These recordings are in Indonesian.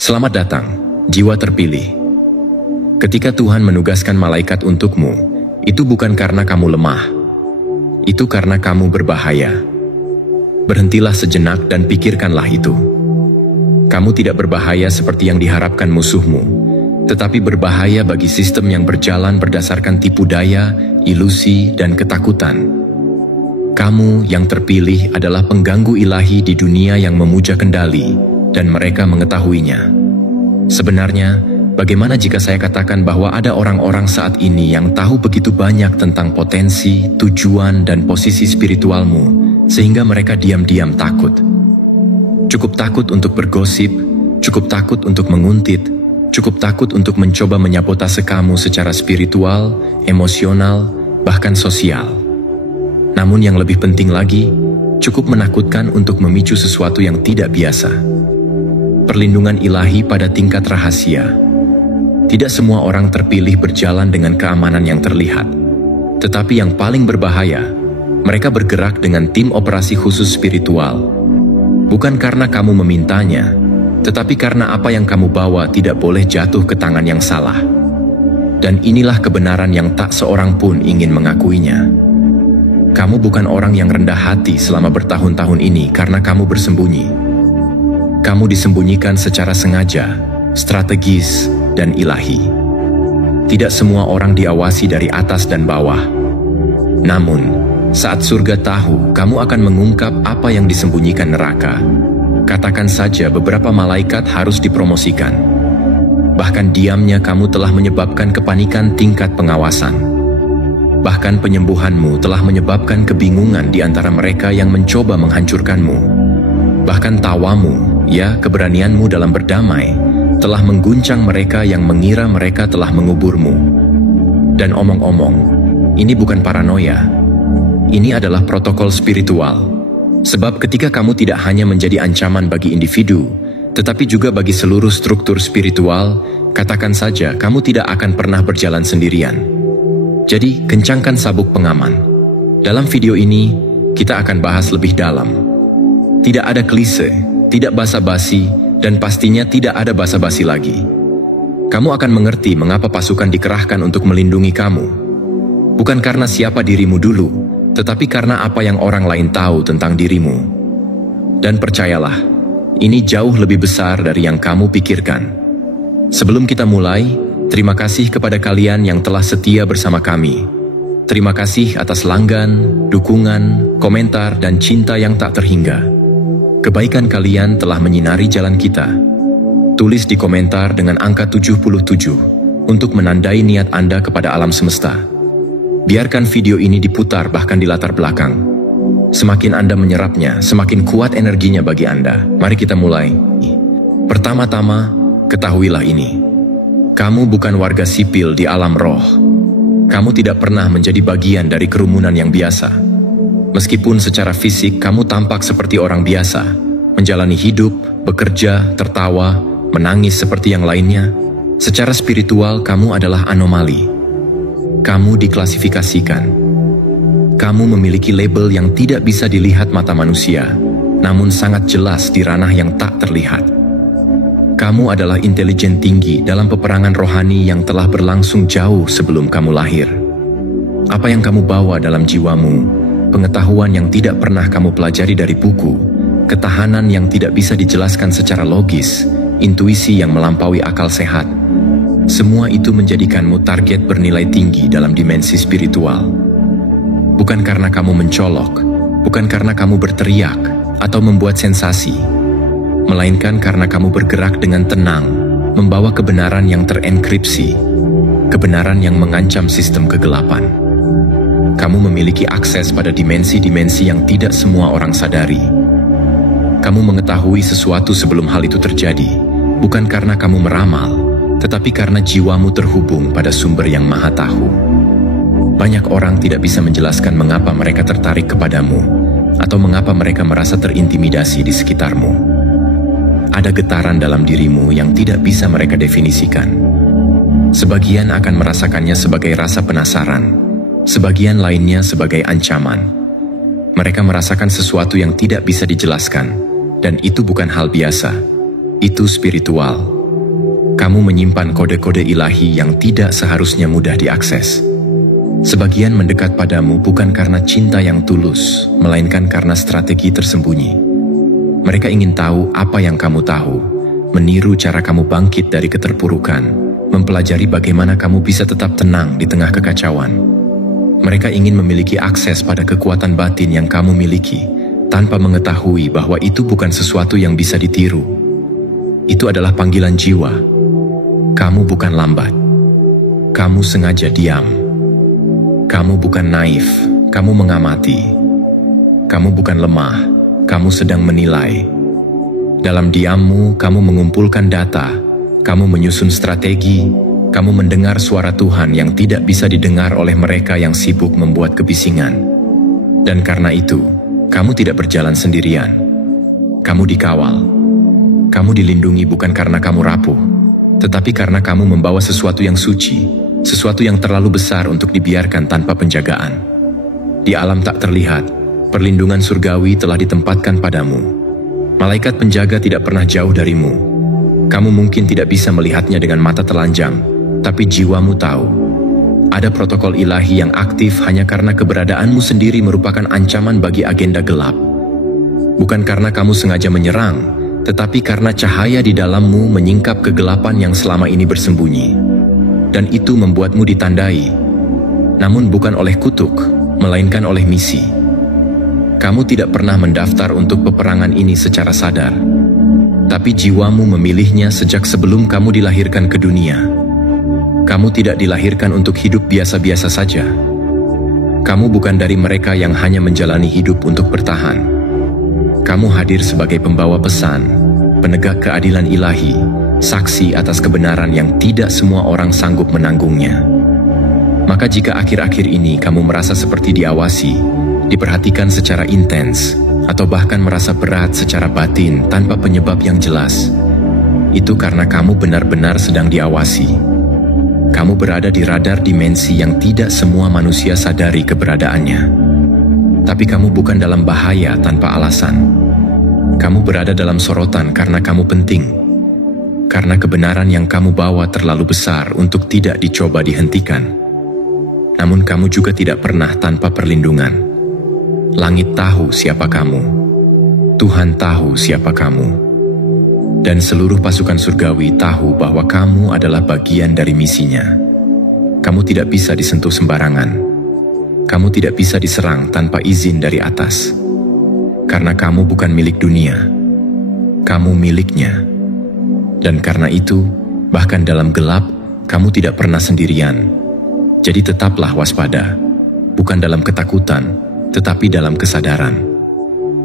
Selamat datang, jiwa terpilih. Ketika Tuhan menugaskan malaikat untukmu, itu bukan karena kamu lemah. Itu karena kamu berbahaya. Berhentilah sejenak dan pikirkanlah itu. Kamu tidak berbahaya seperti yang diharapkan musuhmu, tetapi berbahaya bagi sistem yang berjalan berdasarkan tipu daya, ilusi, dan ketakutan. Kamu yang terpilih adalah pengganggu ilahi di dunia yang memuja kendali, dan mereka mengetahuinya. Sebenarnya, bagaimana jika saya katakan bahwa ada orang-orang saat ini yang tahu begitu banyak tentang potensi, tujuan, dan posisi spiritualmu, sehingga mereka diam-diam takut. Cukup takut untuk bergosip, cukup takut untuk menguntit, cukup takut untuk mencoba menyabotase kamu secara spiritual, emosional, bahkan sosial. Namun yang lebih penting lagi, cukup menakutkan untuk memicu sesuatu yang tidak biasa. Perlindungan ilahi pada tingkat rahasia. Tidak semua orang terpilih berjalan dengan keamanan yang terlihat. Tetapi yang paling berbahaya, mereka bergerak dengan tim operasi khusus spiritual. Bukan karena kamu memintanya, tetapi karena apa yang kamu bawa tidak boleh jatuh ke tangan yang salah. Dan inilah kebenaran yang tak seorang pun ingin mengakuinya. Kamu bukan orang yang rendah hati selama bertahun-tahun ini karena kamu bersembunyi. Kamu disembunyikan secara sengaja, strategis, dan ilahi. Tidak semua orang diawasi dari atas dan bawah. Namun, saat surga tahu, kamu akan mengungkap apa yang disembunyikan neraka. Katakan saja beberapa malaikat harus dipromosikan. Bahkan diamnya kamu telah menyebabkan kepanikan tingkat pengawasan. Bahkan penyembuhanmu telah menyebabkan kebingungan di antara mereka yang mencoba menghancurkanmu. Bahkan tawamu, ya keberanianmu dalam berdamai, telah mengguncang mereka yang mengira mereka telah menguburmu. Dan omong-omong, ini bukan paranoia. Ini adalah protokol spiritual. Sebab ketika kamu tidak hanya menjadi ancaman bagi individu, tetapi juga bagi seluruh struktur spiritual, katakan saja kamu tidak akan pernah berjalan sendirian. Jadi, kencangkan sabuk pengaman. Dalam video ini, kita akan bahas lebih dalam. Tidak ada klise, tidak basa-basi, dan pastinya tidak ada basa-basi lagi. Kamu akan mengerti mengapa pasukan dikerahkan untuk melindungi kamu. Bukan karena siapa dirimu dulu, tetapi karena apa yang orang lain tahu tentang dirimu. Dan percayalah, ini jauh lebih besar dari yang kamu pikirkan. Sebelum kita mulai, terima kasih kepada kalian yang telah setia bersama kami. Terima kasih atas langgan, dukungan, komentar, dan cinta yang tak terhingga. Kebaikan kalian telah menyinari jalan kita. Tulis di komentar dengan angka 77 untuk menandai niat Anda kepada alam semesta. Biarkan video ini diputar bahkan di latar belakang. Semakin Anda menyerapnya, semakin kuat energinya bagi Anda. Mari kita mulai. Pertama-tama, ketahuilah ini. Kamu bukan warga sipil di alam roh. Kamu tidak pernah menjadi bagian dari kerumunan yang biasa. Meskipun secara fisik kamu tampak seperti orang biasa, menjalani hidup, bekerja, tertawa, menangis seperti yang lainnya, secara spiritual kamu adalah anomali. Kamu diklasifikasikan. Kamu memiliki label yang tidak bisa dilihat mata manusia, namun sangat jelas di ranah yang tak terlihat. Kamu adalah intelijen tinggi dalam peperangan rohani yang telah berlangsung jauh sebelum kamu lahir. Apa yang kamu bawa dalam jiwamu, pengetahuan yang tidak pernah kamu pelajari dari buku, ketahanan yang tidak bisa dijelaskan secara logis, intuisi yang melampaui akal sehat. Semua itu menjadikanmu target bernilai tinggi dalam dimensi spiritual. Bukan karena kamu mencolok, bukan karena kamu berteriak atau membuat sensasi, melainkan karena kamu bergerak dengan tenang, membawa kebenaran yang terenkripsi, kebenaran yang mengancam sistem kegelapan. Kamu memiliki akses pada dimensi-dimensi yang tidak semua orang sadari. Kamu mengetahui sesuatu sebelum hal itu terjadi, bukan karena kamu meramal, tetapi karena jiwamu terhubung pada sumber yang maha tahu. Banyak orang tidak bisa menjelaskan mengapa mereka tertarik kepadamu, atau mengapa mereka merasa terintimidasi di sekitarmu. Ada getaran dalam dirimu yang tidak bisa mereka definisikan. Sebagian akan merasakannya sebagai rasa penasaran, sebagian lainnya sebagai ancaman. Mereka merasakan sesuatu yang tidak bisa dijelaskan, dan itu bukan hal biasa. Itu spiritual. Kamu menyimpan kode-kode ilahi yang tidak seharusnya mudah diakses. Sebagian mendekat padamu bukan karena cinta yang tulus, melainkan karena strategi tersembunyi. Mereka ingin tahu apa yang kamu tahu, meniru cara kamu bangkit dari keterpurukan, mempelajari bagaimana kamu bisa tetap tenang di tengah kekacauan. Mereka ingin memiliki akses pada kekuatan batin yang kamu miliki, tanpa mengetahui bahwa itu bukan sesuatu yang bisa ditiru. Itu adalah panggilan jiwa. Kamu bukan lambat. Kamu sengaja diam. Kamu bukan naif, kamu mengamati. Kamu bukan lemah, kamu sedang menilai. Dalam diammu, kamu mengumpulkan data, kamu menyusun strategi, kamu mendengar suara Tuhan yang tidak bisa didengar oleh mereka yang sibuk membuat kebisingan. Dan karena itu, kamu tidak berjalan sendirian. Kamu dikawal. Kamu dilindungi bukan karena kamu rapuh, tetapi karena kamu membawa sesuatu yang suci, sesuatu yang terlalu besar untuk dibiarkan tanpa penjagaan. Di alam tak terlihat, perlindungan surgawi telah ditempatkan padamu. Malaikat penjaga tidak pernah jauh darimu. Kamu mungkin tidak bisa melihatnya dengan mata telanjang, tapi jiwamu tahu. Ada protokol ilahi yang aktif hanya karena keberadaanmu sendiri merupakan ancaman bagi agenda gelap. Bukan karena kamu sengaja menyerang, tetapi karena cahaya di dalammu menyingkap kegelapan yang selama ini bersembunyi. Dan itu membuatmu ditandai, namun bukan oleh kutuk, melainkan oleh misi. Kamu tidak pernah mendaftar untuk peperangan ini secara sadar, tapi jiwamu memilihnya sejak sebelum kamu dilahirkan ke dunia. Kamu tidak dilahirkan untuk hidup biasa-biasa saja. Kamu bukan dari mereka yang hanya menjalani hidup untuk bertahan. Kamu hadir sebagai pembawa pesan, penegak keadilan ilahi, saksi atas kebenaran yang tidak semua orang sanggup menanggungnya. Maka jika akhir-akhir ini kamu merasa seperti diawasi, diperhatikan secara intens, atau bahkan merasa berat secara batin tanpa penyebab yang jelas, itu karena kamu benar-benar sedang diawasi. Kamu berada di radar dimensi yang tidak semua manusia sadari keberadaannya. Tapi kamu bukan dalam bahaya tanpa alasan. Kamu berada dalam sorotan karena kamu penting. Karena kebenaran yang kamu bawa terlalu besar untuk tidak dicoba dihentikan. Namun kamu juga tidak pernah tanpa perlindungan. Langit tahu siapa kamu. Tuhan tahu siapa kamu. Dan seluruh pasukan surgawi tahu bahwa kamu adalah bagian dari misinya. Kamu tidak bisa disentuh sembarangan. Kamu tidak bisa diserang tanpa izin dari atas. Karena kamu bukan milik dunia. Kamu miliknya. Dan karena itu, bahkan dalam gelap, kamu tidak pernah sendirian. Jadi tetaplah waspada, bukan dalam ketakutan, tetapi dalam kesadaran.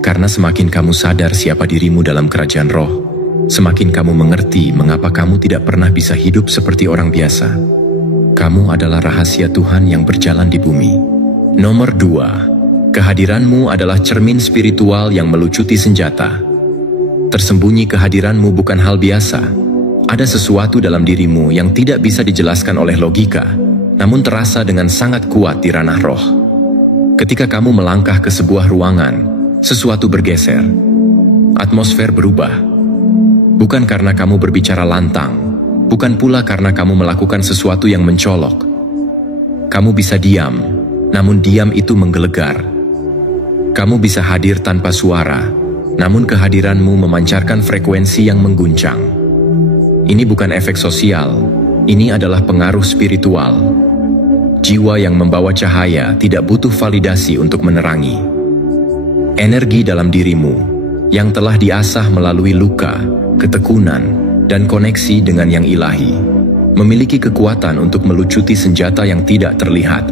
Karena semakin kamu sadar siapa dirimu dalam kerajaan roh, semakin kamu mengerti mengapa kamu tidak pernah bisa hidup seperti orang biasa. Kamu adalah rahasia Tuhan yang berjalan di bumi. Nomor 2, kehadiranmu adalah cermin spiritual yang melucuti senjata. Tersembunyi kehadiranmu bukan hal biasa. Ada sesuatu dalam dirimu yang tidak bisa dijelaskan oleh logika, namun terasa dengan sangat kuat di ranah roh. Ketika kamu melangkah ke sebuah ruangan, sesuatu bergeser. Atmosfer berubah. Bukan karena kamu berbicara lantang, bukan pula karena kamu melakukan sesuatu yang mencolok. Kamu bisa diam, namun diam itu menggelegar. Kamu bisa hadir tanpa suara, namun kehadiranmu memancarkan frekuensi yang mengguncang. Ini bukan efek sosial, ini adalah pengaruh spiritual. Jiwa yang membawa cahaya tidak butuh validasi untuk menerangi. Energi dalam dirimu, yang telah diasah melalui luka, ketekunan, dan koneksi dengan yang ilahi, memiliki kekuatan untuk melucuti senjata yang tidak terlihat.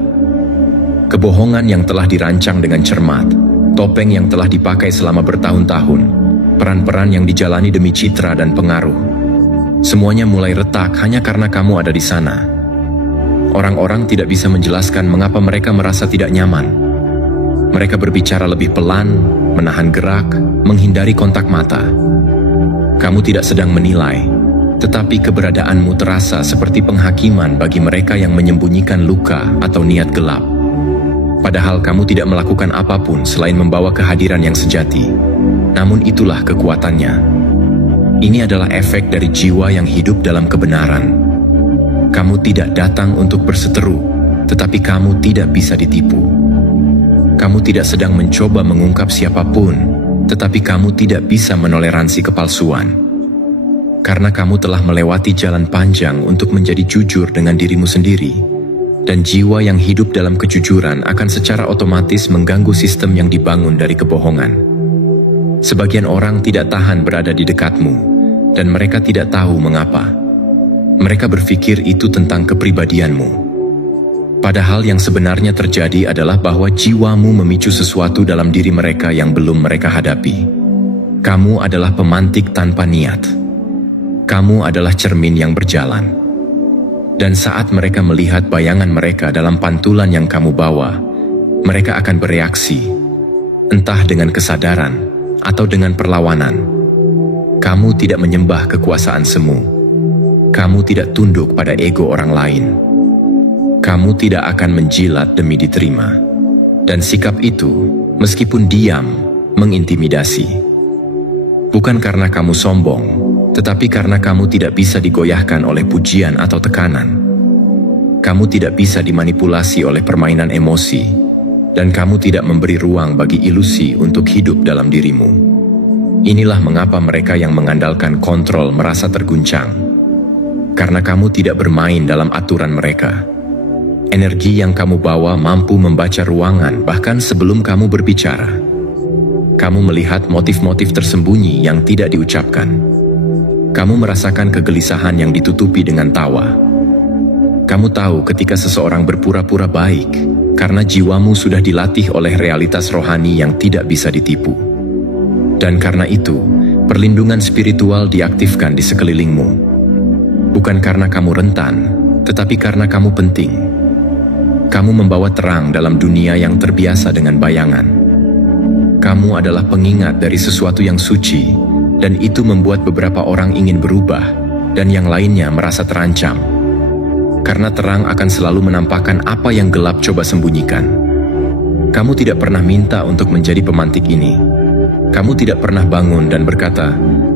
Kebohongan yang telah dirancang dengan cermat, topeng yang telah dipakai selama bertahun-tahun, peran-peran yang dijalani demi citra dan pengaruh. Semuanya mulai retak hanya karena kamu ada di sana. Orang-orang tidak bisa menjelaskan mengapa mereka merasa tidak nyaman. Mereka berbicara lebih pelan, menahan gerak, menghindari kontak mata. Kamu tidak sedang menilai, tetapi keberadaanmu terasa seperti penghakiman bagi mereka yang menyembunyikan luka atau niat gelap. Padahal kamu tidak melakukan apapun selain membawa kehadiran yang sejati. Namun itulah kekuatannya. Ini adalah efek dari jiwa yang hidup dalam kebenaran. Kamu tidak datang untuk berseteru, tetapi kamu tidak bisa ditipu. Kamu tidak sedang mencoba mengungkap siapapun, tetapi kamu tidak bisa menoleransi kepalsuan. Karena kamu telah melewati jalan panjang untuk menjadi jujur dengan dirimu sendiri, dan jiwa yang hidup dalam kejujuran akan secara otomatis mengganggu sistem yang dibangun dari kebohongan. Sebagian orang tidak tahan berada di dekatmu, dan mereka tidak tahu mengapa. Mereka berpikir itu tentang kepribadianmu. Padahal yang sebenarnya terjadi adalah bahwa jiwamu memicu sesuatu dalam diri mereka yang belum mereka hadapi. Kamu adalah pemantik tanpa niat. Kamu adalah cermin yang berjalan. Dan saat mereka melihat bayangan mereka dalam pantulan yang kamu bawa, mereka akan bereaksi, entah dengan kesadaran atau dengan perlawanan. Kamu tidak menyembah kekuasaan semu. Kamu tidak tunduk pada ego orang lain. Kamu tidak akan menjilat demi diterima. Dan sikap itu, meskipun diam, mengintimidasi. Bukan karena kamu sombong, tetapi karena kamu tidak bisa digoyahkan oleh pujian atau tekanan. Kamu tidak bisa dimanipulasi oleh permainan emosi, dan kamu tidak memberi ruang bagi ilusi untuk hidup dalam dirimu. Inilah mengapa mereka yang mengandalkan kontrol merasa terguncang. Karena kamu tidak bermain dalam aturan mereka. Energi yang kamu bawa mampu membaca ruangan bahkan sebelum kamu berbicara. Kamu melihat motif-motif tersembunyi yang tidak diucapkan. Kamu merasakan kegelisahan yang ditutupi dengan tawa. Kamu tahu ketika seseorang berpura-pura baik, karena jiwamu sudah dilatih oleh realitas rohani yang tidak bisa ditipu. Dan karena itu, perlindungan spiritual diaktifkan di sekelilingmu. Bukan karena kamu rentan, tetapi karena kamu penting. Kamu membawa terang dalam dunia yang terbiasa dengan bayangan. Kamu adalah pengingat dari sesuatu yang suci, dan itu membuat beberapa orang ingin berubah, dan yang lainnya merasa terancam. Karena terang akan selalu menampakkan apa yang gelap coba sembunyikan. Kamu tidak pernah minta untuk menjadi pemantik ini. Kamu tidak pernah bangun dan berkata,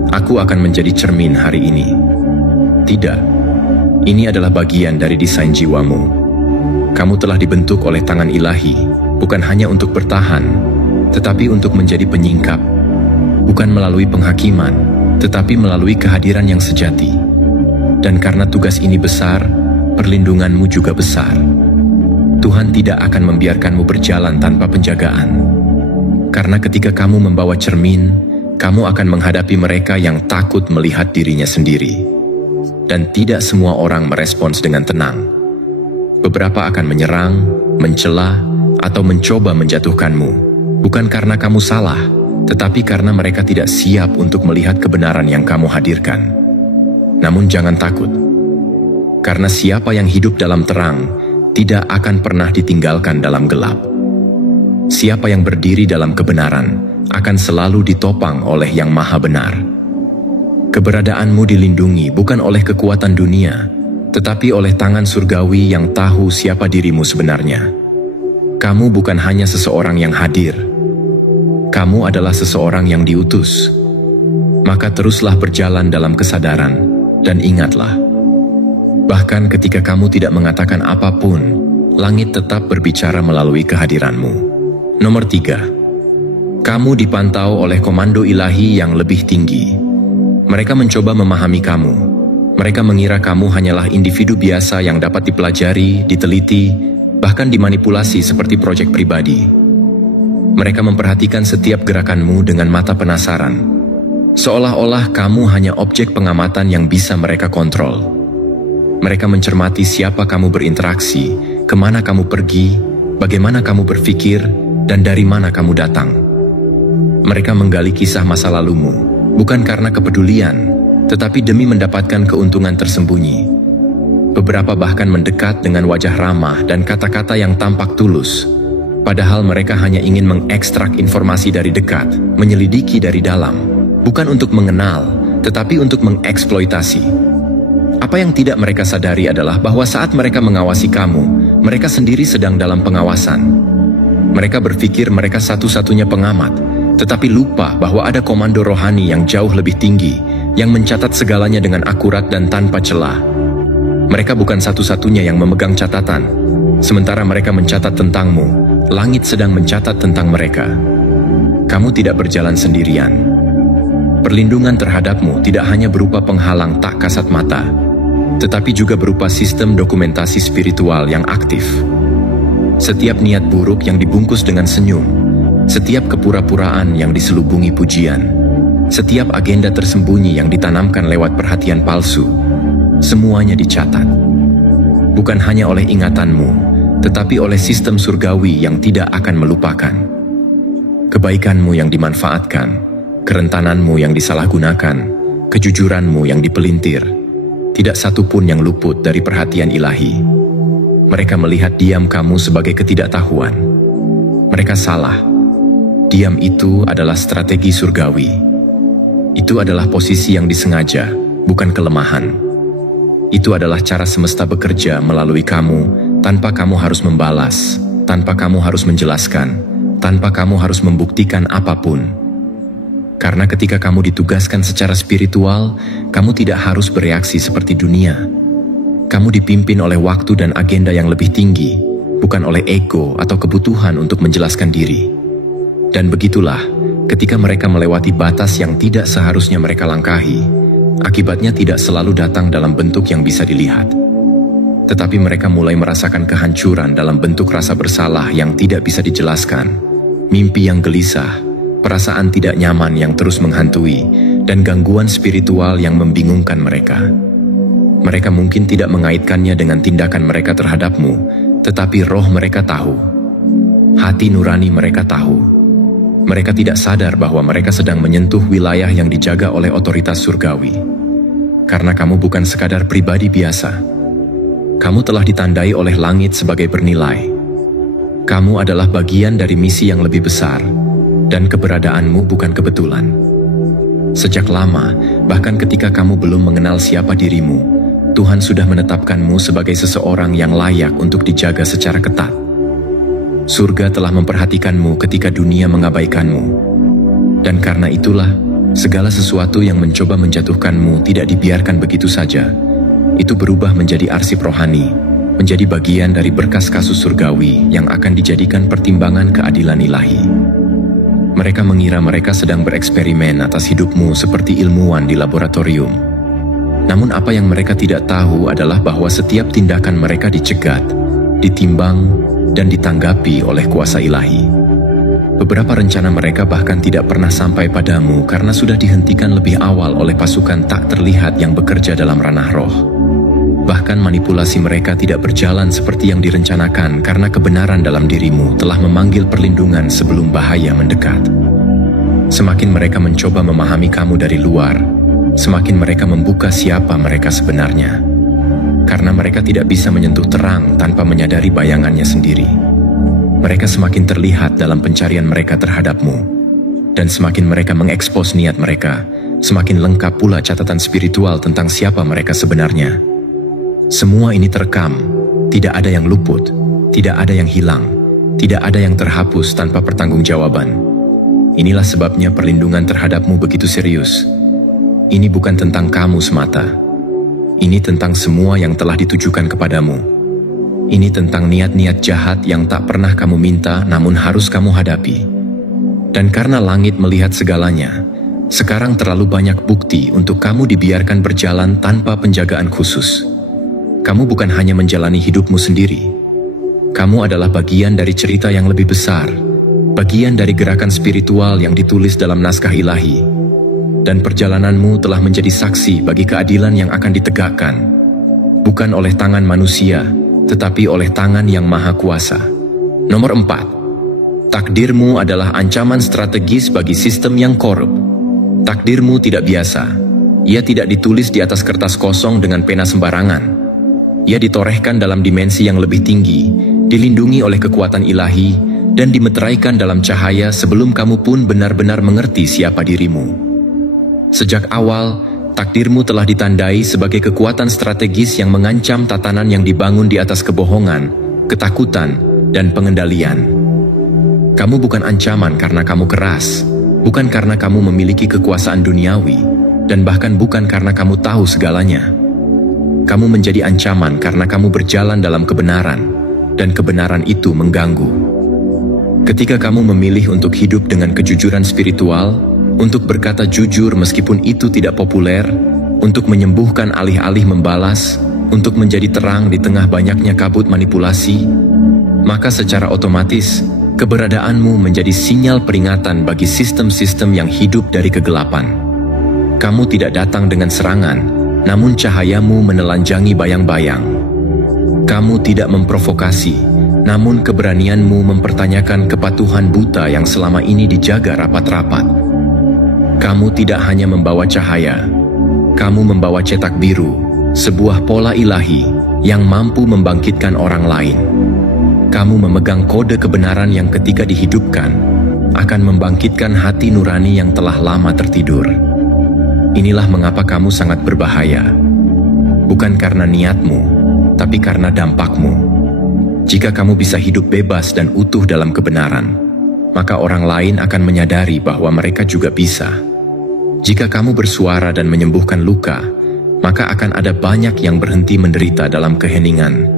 "Aku akan menjadi cermin hari ini." Tidak, ini adalah bagian dari desain jiwamu. Kamu telah dibentuk oleh tangan ilahi, bukan hanya untuk bertahan, tetapi untuk menjadi penyingkap. Bukan melalui penghakiman, tetapi melalui kehadiran yang sejati. Dan karena tugas ini besar, perlindunganmu juga besar. Tuhan tidak akan membiarkanmu berjalan tanpa penjagaan. Karena ketika kamu membawa cermin, kamu akan menghadapi mereka yang takut melihat dirinya sendiri. Dan tidak semua orang merespons dengan tenang. Beberapa akan menyerang, mencela, atau mencoba menjatuhkanmu. Bukan karena kamu salah, tetapi karena mereka tidak siap untuk melihat kebenaran yang kamu hadirkan. Namun jangan takut. Karena siapa yang hidup dalam terang, tidak akan pernah ditinggalkan dalam gelap. Siapa yang berdiri dalam kebenaran, akan selalu ditopang oleh Yang Maha Benar. Keberadaanmu dilindungi bukan oleh kekuatan dunia, tetapi oleh tangan surgawi yang tahu siapa dirimu sebenarnya. Kamu bukan hanya seseorang yang hadir. Kamu adalah seseorang yang diutus. Maka teruslah berjalan dalam kesadaran, dan ingatlah. Bahkan ketika kamu tidak mengatakan apapun, langit tetap berbicara melalui kehadiranmu. Nomor 3. Kamu dipantau oleh komando ilahi yang lebih tinggi. Mereka mencoba memahami kamu. Mereka mengira kamu hanyalah individu biasa yang dapat dipelajari, diteliti, bahkan dimanipulasi seperti proyek pribadi. Mereka memperhatikan setiap gerakanmu dengan mata penasaran, seolah-olah kamu hanya objek pengamatan yang bisa mereka kontrol. Mereka mencermati siapa kamu berinteraksi, kemana kamu pergi, bagaimana kamu berpikir, dan dari mana kamu datang. Mereka menggali kisah masa lalumu, bukan karena kepedulian, tetapi demi mendapatkan keuntungan tersembunyi. Beberapa bahkan mendekat dengan wajah ramah dan kata-kata yang tampak tulus, padahal mereka hanya ingin mengekstrak informasi dari dekat, menyelidiki dari dalam, bukan untuk mengenal, tetapi untuk mengeksploitasi. Apa yang tidak mereka sadari adalah bahwa saat mereka mengawasi kamu, mereka sendiri sedang dalam pengawasan. Mereka berpikir mereka satu-satunya pengamat, tetapi lupa bahwa ada komando rohani yang jauh lebih tinggi, yang mencatat segalanya dengan akurat dan tanpa celah. Mereka bukan satu-satunya yang memegang catatan. Sementara mereka mencatat tentangmu, langit sedang mencatat tentang mereka. Kamu tidak berjalan sendirian. Perlindungan terhadapmu tidak hanya berupa penghalang tak kasat mata, tetapi juga berupa sistem dokumentasi spiritual yang aktif. Setiap niat buruk yang dibungkus dengan senyum, setiap kepura-puraan yang diselubungi pujian, setiap agenda tersembunyi yang ditanamkan lewat perhatian palsu, semuanya dicatat. Bukan hanya oleh ingatanmu, tetapi oleh sistem surgawi yang tidak akan melupakan. Kebaikanmu yang dimanfaatkan, kerentananmu yang disalahgunakan, kejujuranmu yang dipelintir, tidak satu pun yang luput dari perhatian ilahi. Mereka melihat diam kamu sebagai ketidaktahuan. Mereka salah. Diam itu adalah strategi surgawi. Itu adalah posisi yang disengaja, bukan kelemahan. Itu adalah cara semesta bekerja melalui kamu, tanpa kamu harus membalas, tanpa kamu harus menjelaskan, tanpa kamu harus membuktikan apapun. Karena ketika kamu ditugaskan secara spiritual, kamu tidak harus bereaksi seperti dunia. Kamu dipimpin oleh waktu dan agenda yang lebih tinggi, bukan oleh ego atau kebutuhan untuk menjelaskan diri. Dan begitulah, ketika mereka melewati batas yang tidak seharusnya mereka langkahi, akibatnya tidak selalu datang dalam bentuk yang bisa dilihat. Tetapi mereka mulai merasakan kehancuran dalam bentuk rasa bersalah yang tidak bisa dijelaskan, mimpi yang gelisah, perasaan tidak nyaman yang terus menghantui, dan gangguan spiritual yang membingungkan mereka. Mereka mungkin tidak mengaitkannya dengan tindakan mereka terhadapmu, tetapi roh mereka tahu. Hati nurani mereka tahu. Mereka tidak sadar bahwa mereka sedang menyentuh wilayah yang dijaga oleh otoritas surgawi. Karena kamu bukan sekadar pribadi biasa. Kamu telah ditandai oleh langit sebagai bernilai. Kamu adalah bagian dari misi yang lebih besar, dan keberadaanmu bukan kebetulan. Sejak lama, bahkan ketika kamu belum mengenal siapa dirimu, Tuhan sudah menetapkanmu sebagai seseorang yang layak untuk dijaga secara ketat. Surga telah memperhatikanmu ketika dunia mengabaikanmu. Dan karena itulah, segala sesuatu yang mencoba menjatuhkanmu tidak dibiarkan begitu saja. Itu berubah menjadi arsip rohani, menjadi bagian dari berkas kasus surgawi yang akan dijadikan pertimbangan keadilan ilahi. Mereka mengira mereka sedang bereksperimen atas hidupmu seperti ilmuwan di laboratorium. Namun apa yang mereka tidak tahu adalah bahwa setiap tindakan mereka dicegat, ditimbang, dan ditanggapi oleh kuasa ilahi. Beberapa rencana mereka bahkan tidak pernah sampai padamu karena sudah dihentikan lebih awal oleh pasukan tak terlihat yang bekerja dalam ranah roh. Bahkan manipulasi mereka tidak berjalan seperti yang direncanakan karena kebenaran dalam dirimu telah memanggil perlindungan sebelum bahaya mendekat. Semakin mereka mencoba memahami kamu dari luar, semakin mereka membuka siapa mereka sebenarnya. Karena mereka tidak bisa menyentuh terang tanpa menyadari bayangannya sendiri. Mereka semakin terlihat dalam pencarian mereka terhadapmu. Dan semakin mereka mengekspos niat mereka, semakin lengkap pula catatan spiritual tentang siapa mereka sebenarnya. Semua ini terekam, tidak ada yang luput, tidak ada yang hilang, tidak ada yang terhapus tanpa pertanggungjawaban. Inilah sebabnya perlindungan terhadapmu begitu serius. Ini bukan tentang kamu semata. Ini tentang semua yang telah ditujukan kepadamu. Ini tentang niat-niat jahat yang tak pernah kamu minta namun harus kamu hadapi. Dan karena langit melihat segalanya, sekarang terlalu banyak bukti untuk kamu dibiarkan berjalan tanpa penjagaan khusus. Kamu bukan hanya menjalani hidupmu sendiri. Kamu adalah bagian dari cerita yang lebih besar, bagian dari gerakan spiritual yang ditulis dalam naskah ilahi. Dan perjalananmu telah menjadi saksi bagi keadilan yang akan ditegakkan, bukan oleh tangan manusia, tetapi oleh tangan yang maha kuasa. Nomor 4. Takdirmu adalah ancaman strategis bagi sistem yang korup. Takdirmu tidak biasa. Ia tidak ditulis di atas kertas kosong dengan pena sembarangan. Ia ditorehkan dalam dimensi yang lebih tinggi, dilindungi oleh kekuatan ilahi, dan dimeteraikan dalam cahaya sebelum kamu pun benar-benar mengerti siapa dirimu. Sejak awal, takdirmu telah ditandai sebagai kekuatan strategis yang mengancam tatanan yang dibangun di atas kebohongan, ketakutan, dan pengendalian. Kamu bukan ancaman karena kamu keras. bukan karena kamu memiliki kekuasaan duniawi, dan bahkan bukan karena kamu tahu segalanya. Kamu menjadi ancaman karena kamu berjalan dalam kebenaran, dan kebenaran itu mengganggu. Ketika kamu memilih untuk hidup dengan kejujuran spiritual, untuk berkata jujur meskipun itu tidak populer, untuk menyembuhkan alih-alih membalas, untuk menjadi terang di tengah banyaknya kabut manipulasi, maka secara otomatis, keberadaanmu menjadi sinyal peringatan bagi sistem-sistem yang hidup dari kegelapan. Kamu tidak datang dengan serangan, namun cahayamu menelanjangi bayang-bayang. Kamu tidak memprovokasi, namun keberanianmu mempertanyakan kepatuhan buta yang selama ini dijaga rapat-rapat. Kamu tidak hanya membawa cahaya, kamu membawa cetak biru, sebuah pola ilahi yang mampu membangkitkan orang lain. Kamu memegang kode kebenaran yang ketika dihidupkan, akan membangkitkan hati nurani yang telah lama tertidur. Inilah mengapa kamu sangat berbahaya. Bukan karena niatmu, tapi karena dampakmu. Jika kamu bisa hidup bebas dan utuh dalam kebenaran, maka orang lain akan menyadari bahwa mereka juga bisa. Jika kamu bersuara dan menyembuhkan luka, maka akan ada banyak yang berhenti menderita dalam keheningan.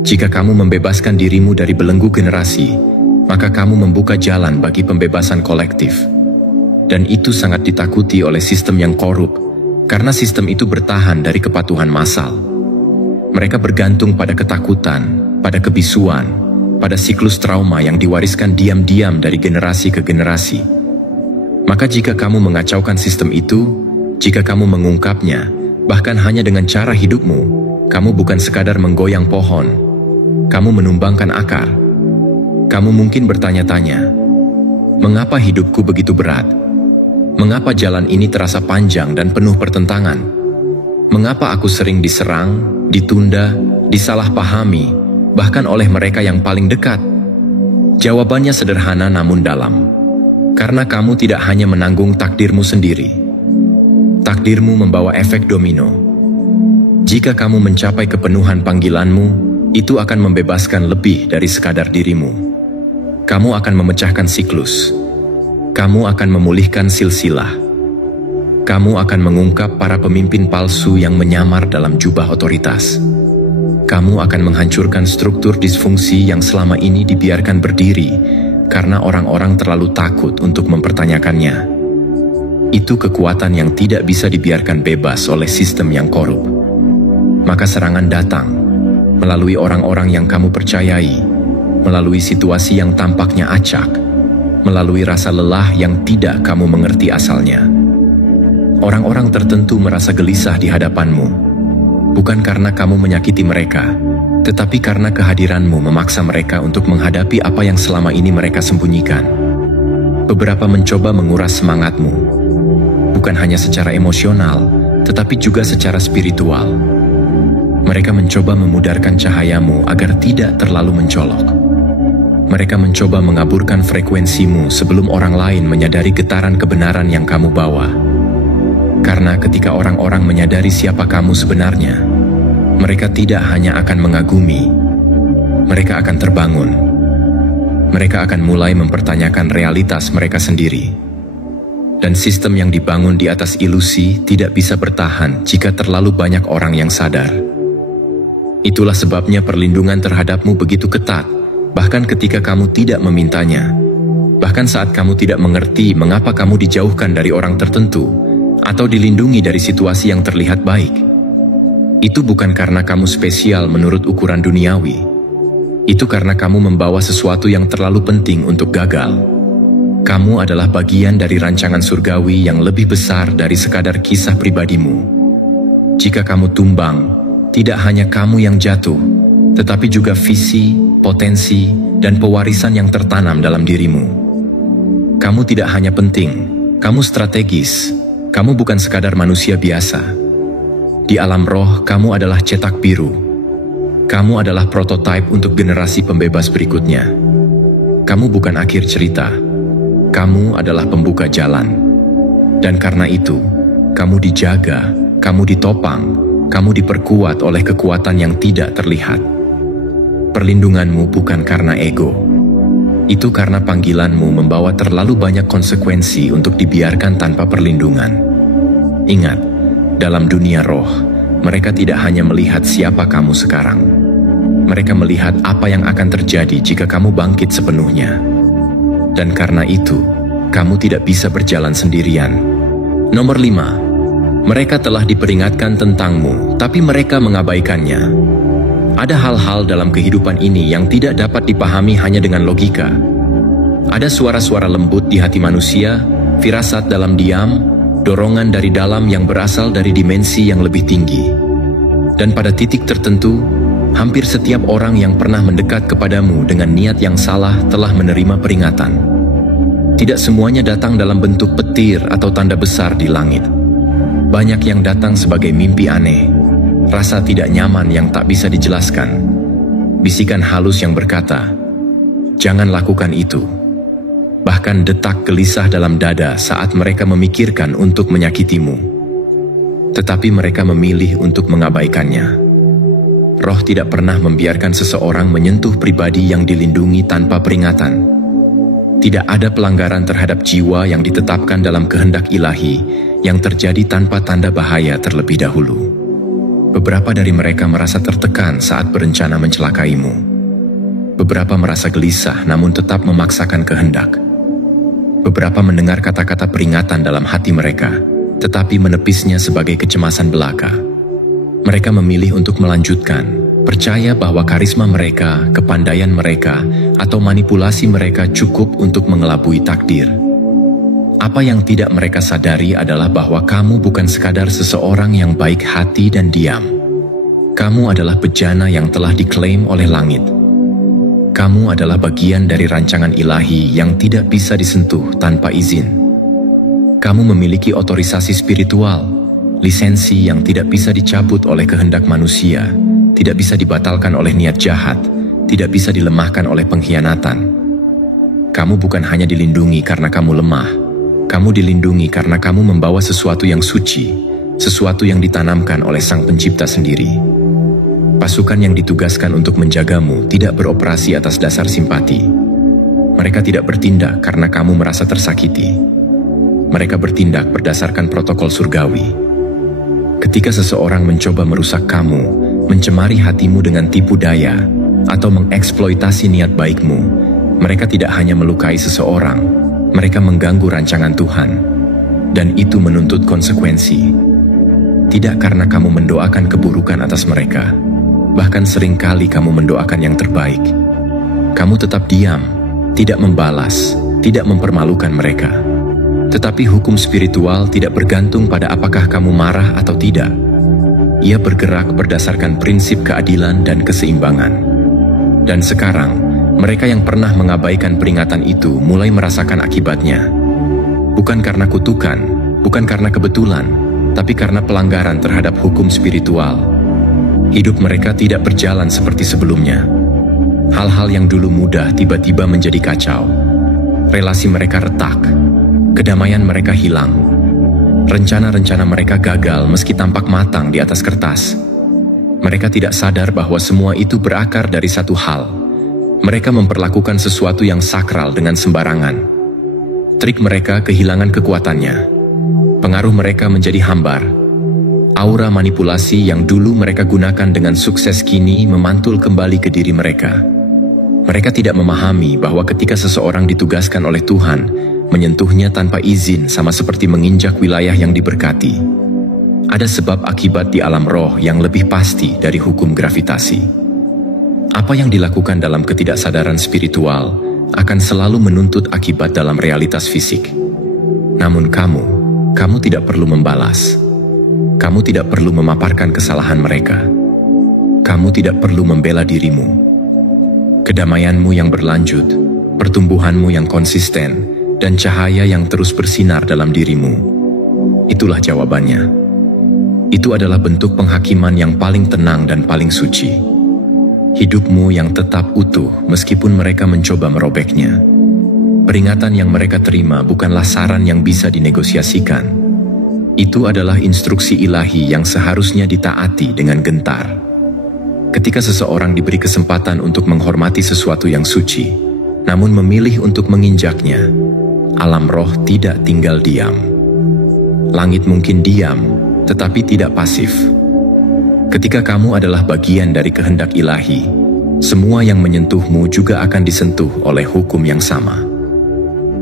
Jika kamu membebaskan dirimu dari belenggu generasi, maka kamu membuka jalan bagi pembebasan kolektif. Dan itu sangat ditakuti oleh sistem yang korup, karena sistem itu bertahan dari kepatuhan massal. Mereka bergantung pada ketakutan, pada kebisuan, pada siklus trauma yang diwariskan diam-diam dari generasi ke generasi. Maka jika kamu mengacaukan sistem itu, jika kamu mengungkapnya, bahkan hanya dengan cara hidupmu, kamu bukan sekadar menggoyang pohon, kamu menumbangkan akar. Kamu mungkin bertanya-tanya, mengapa hidupku begitu berat? Mengapa jalan ini terasa panjang dan penuh pertentangan? Mengapa aku sering diserang, ditunda, disalahpahami, bahkan oleh mereka yang paling dekat? Jawabannya sederhana namun dalam. Karena kamu tidak hanya menanggung takdirmu sendiri. Takdirmu membawa efek domino. Jika kamu mencapai kepenuhan panggilanmu, itu akan membebaskan lebih dari sekadar dirimu. Kamu akan memecahkan siklus. Kamu akan memulihkan silsilah. Kamu akan mengungkap para pemimpin palsu yang menyamar dalam jubah otoritas. Kamu akan menghancurkan struktur disfungsi yang selama ini dibiarkan berdiri karena orang-orang terlalu takut untuk mempertanyakannya. Itu kekuatan yang tidak bisa dibiarkan bebas oleh sistem yang korup. Maka serangan datang melalui orang-orang yang kamu percayai, melalui situasi yang tampaknya acak, melalui rasa lelah yang tidak kamu mengerti asalnya. Orang-orang tertentu merasa gelisah di hadapanmu, bukan karena kamu menyakiti mereka, tetapi karena kehadiranmu memaksa mereka untuk menghadapi apa yang selama ini mereka sembunyikan. Beberapa mencoba menguras semangatmu, bukan hanya secara emosional, tetapi juga secara spiritual. Mereka mencoba memudarkan cahayamu agar tidak terlalu mencolok. Mereka mencoba mengaburkan frekuensimu sebelum orang lain menyadari getaran kebenaran yang kamu bawa. Karena ketika orang-orang menyadari siapa kamu sebenarnya, mereka tidak hanya akan mengagumi, mereka akan terbangun. Mereka akan mulai mempertanyakan realitas mereka sendiri. Dan sistem yang dibangun di atas ilusi tidak bisa bertahan jika terlalu banyak orang yang sadar. Itulah sebabnya perlindungan terhadapmu begitu ketat, bahkan ketika kamu tidak memintanya. Bahkan saat kamu tidak mengerti mengapa kamu dijauhkan dari orang tertentu, atau dilindungi dari situasi yang terlihat baik. Itu bukan karena kamu spesial menurut ukuran duniawi. Itu karena kamu membawa sesuatu yang terlalu penting untuk gagal. Kamu adalah bagian dari rancangan surgawi yang lebih besar dari sekadar kisah pribadimu. Jika kamu tumbang, tidak hanya kamu yang jatuh, tetapi juga visi, potensi, dan pewarisan yang tertanam dalam dirimu. Kamu tidak hanya penting, kamu strategis. Kamu bukan sekadar manusia biasa. Di alam roh, kamu adalah cetak biru. Kamu adalah prototipe untuk generasi pembebas berikutnya. Kamu bukan akhir cerita. Kamu adalah pembuka jalan. Dan karena itu, kamu dijaga, kamu ditopang, kamu diperkuat oleh kekuatan yang tidak terlihat. Perlindunganmu bukan karena ego. Itu karena panggilanmu membawa terlalu banyak konsekuensi untuk dibiarkan tanpa perlindungan. Ingat, dalam dunia roh, mereka tidak hanya melihat siapa kamu sekarang. Mereka melihat apa yang akan terjadi jika kamu bangkit sepenuhnya. Dan karena itu, kamu tidak bisa berjalan sendirian. Nomor 5, mereka telah diperingatkan tentangmu, tapi mereka mengabaikannya. Ada hal-hal dalam kehidupan ini yang tidak dapat dipahami hanya dengan logika. Ada suara-suara lembut di hati manusia, firasat dalam diam, dorongan dari dalam yang berasal dari dimensi yang lebih tinggi. Dan pada titik tertentu, hampir setiap orang yang pernah mendekat kepadamu dengan niat yang salah telah menerima peringatan. Tidak semuanya datang dalam bentuk petir atau tanda besar di langit. Banyak yang datang sebagai mimpi aneh, rasa tidak nyaman yang tak bisa dijelaskan, bisikan halus yang berkata, "Jangan lakukan itu." Bahkan detak gelisah dalam dada saat mereka memikirkan untuk menyakitimu. Tetapi mereka memilih untuk mengabaikannya. Roh tidak pernah membiarkan seseorang menyentuh pribadi yang dilindungi tanpa peringatan. Tidak ada pelanggaran terhadap jiwa yang ditetapkan dalam kehendak ilahi yang terjadi tanpa tanda bahaya terlebih dahulu. Beberapa dari mereka merasa tertekan saat berencana mencelakaimu. Beberapa merasa gelisah namun tetap memaksakan kehendak. Beberapa mendengar kata-kata peringatan dalam hati mereka, tetapi menepisnya sebagai kecemasan belaka. Mereka memilih untuk melanjutkan, percaya bahwa karisma mereka, kepandaian mereka, atau manipulasi mereka cukup untuk mengelabui takdir. Apa yang tidak mereka sadari adalah bahwa kamu bukan sekadar seseorang yang baik hati dan diam. Kamu adalah bejana yang telah diklaim oleh langit. Kamu adalah bagian dari rancangan ilahi yang tidak bisa disentuh tanpa izin. Kamu memiliki otorisasi spiritual, lisensi yang tidak bisa dicabut oleh kehendak manusia, tidak bisa dibatalkan oleh niat jahat, tidak bisa dilemahkan oleh pengkhianatan. Kamu bukan hanya dilindungi karena kamu lemah. Kamu dilindungi karena kamu membawa sesuatu yang suci, sesuatu yang ditanamkan oleh Sang Pencipta sendiri. Pasukan yang ditugaskan untuk menjagamu tidak beroperasi atas dasar simpati. Mereka tidak bertindak karena kamu merasa tersakiti. Mereka bertindak berdasarkan protokol surgawi. Ketika seseorang mencoba merusak kamu, mencemari hatimu dengan tipu daya, atau mengeksploitasi niat baikmu, mereka tidak hanya melukai seseorang, mereka mengganggu rancangan Tuhan, dan itu menuntut konsekuensi. Tidak karena kamu mendoakan keburukan atas mereka, bahkan seringkali kamu mendoakan yang terbaik. Kamu tetap diam, tidak membalas, tidak mempermalukan mereka. Tetapi hukum spiritual tidak bergantung pada apakah kamu marah atau tidak. Ia bergerak berdasarkan prinsip keadilan dan keseimbangan. Dan sekarang, mereka yang pernah mengabaikan peringatan itu mulai merasakan akibatnya. Bukan karena kutukan, bukan karena kebetulan, tapi karena pelanggaran terhadap hukum spiritual. Hidup mereka tidak berjalan seperti sebelumnya. Hal-hal yang dulu mudah tiba-tiba menjadi kacau. Relasi mereka retak, kedamaian mereka hilang. Rencana-rencana mereka gagal meski tampak matang di atas kertas. Mereka tidak sadar bahwa semua itu berakar dari satu hal. Mereka memperlakukan sesuatu yang sakral dengan sembarangan. Trik mereka kehilangan kekuatannya. Pengaruh mereka menjadi hambar. Aura manipulasi yang dulu mereka gunakan dengan sukses kini memantul kembali ke diri mereka. Mereka tidak memahami bahwa ketika seseorang ditugaskan oleh Tuhan, menyentuhnya tanpa izin sama seperti menginjak wilayah yang diberkati. Ada sebab akibat di alam roh yang lebih pasti dari hukum gravitasi. Apa yang dilakukan dalam ketidaksadaran spiritual akan selalu menuntut akibat dalam realitas fisik. Namun kamu tidak perlu membalas. Kamu tidak perlu memaparkan kesalahan mereka. Kamu tidak perlu membela dirimu. Kedamaianmu yang berlanjut, pertumbuhanmu yang konsisten, dan cahaya yang terus bersinar dalam dirimu. Itulah jawabannya. Itu adalah bentuk penghakiman yang paling tenang dan paling suci. Hidupmu yang tetap utuh meskipun mereka mencoba merobeknya. Peringatan yang mereka terima bukanlah saran yang bisa dinegosiasikan. Itu adalah instruksi ilahi yang seharusnya ditaati dengan gentar. Ketika seseorang diberi kesempatan untuk menghormati sesuatu yang suci, namun memilih untuk menginjaknya. Alam roh tidak tinggal diam. Langit mungkin diam, tetapi tidak pasif. Ketika kamu adalah bagian dari kehendak ilahi, semua yang menyentuhmu juga akan disentuh oleh hukum yang sama.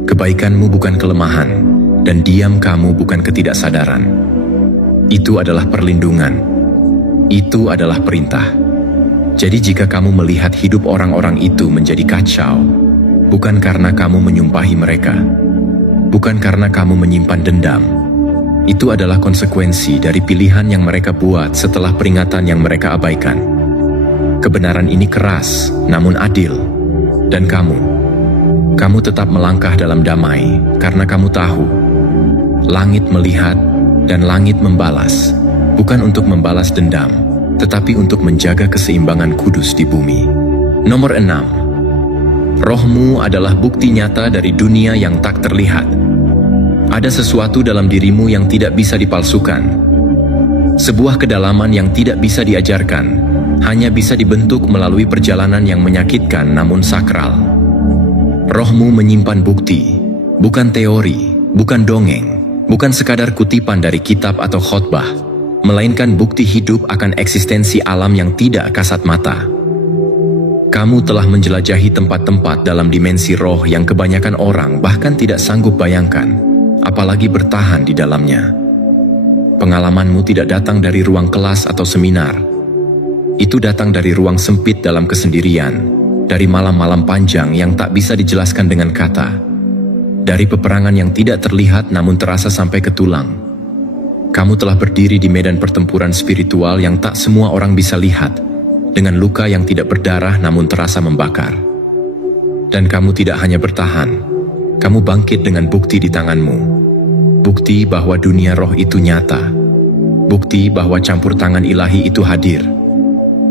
Kebaikanmu bukan kelemahan, dan diam kamu bukan ketidaksadaran. Itu adalah perlindungan. Itu adalah perintah. Jadi jika kamu melihat hidup orang-orang itu menjadi kacau, bukan karena kamu menyumpahi mereka, bukan karena kamu menyimpan dendam. Itu adalah konsekuensi dari pilihan yang mereka buat setelah peringatan yang mereka abaikan. Kebenaran ini keras, namun adil. Dan kamu tetap melangkah dalam damai karena kamu tahu, langit melihat dan langit membalas, bukan untuk membalas dendam, tetapi untuk menjaga keseimbangan kudus di bumi. Nomor 6. Rohmu adalah bukti nyata dari dunia yang tak terlihat. Ada sesuatu dalam dirimu yang tidak bisa dipalsukan. Sebuah kedalaman yang tidak bisa diajarkan, hanya bisa dibentuk melalui perjalanan yang menyakitkan namun sakral. Rohmu menyimpan bukti, bukan teori, bukan dongeng, bukan sekadar kutipan dari kitab atau khotbah, melainkan bukti hidup akan eksistensi alam yang tidak kasat mata. Kamu telah menjelajahi tempat-tempat dalam dimensi roh yang kebanyakan orang bahkan tidak sanggup bayangkan, apalagi bertahan di dalamnya. Pengalamanmu tidak datang dari ruang kelas atau seminar. Itu datang dari ruang sempit dalam kesendirian, dari malam-malam panjang yang tak bisa dijelaskan dengan kata, dari peperangan yang tidak terlihat namun terasa sampai ke tulang. Kamu telah berdiri di medan pertempuran spiritual yang tak semua orang bisa lihat, dengan luka yang tidak berdarah namun terasa membakar. Dan kamu tidak hanya bertahan, kamu bangkit dengan bukti di tanganmu. Bukti bahwa dunia roh itu nyata. Bukti bahwa campur tangan ilahi itu hadir.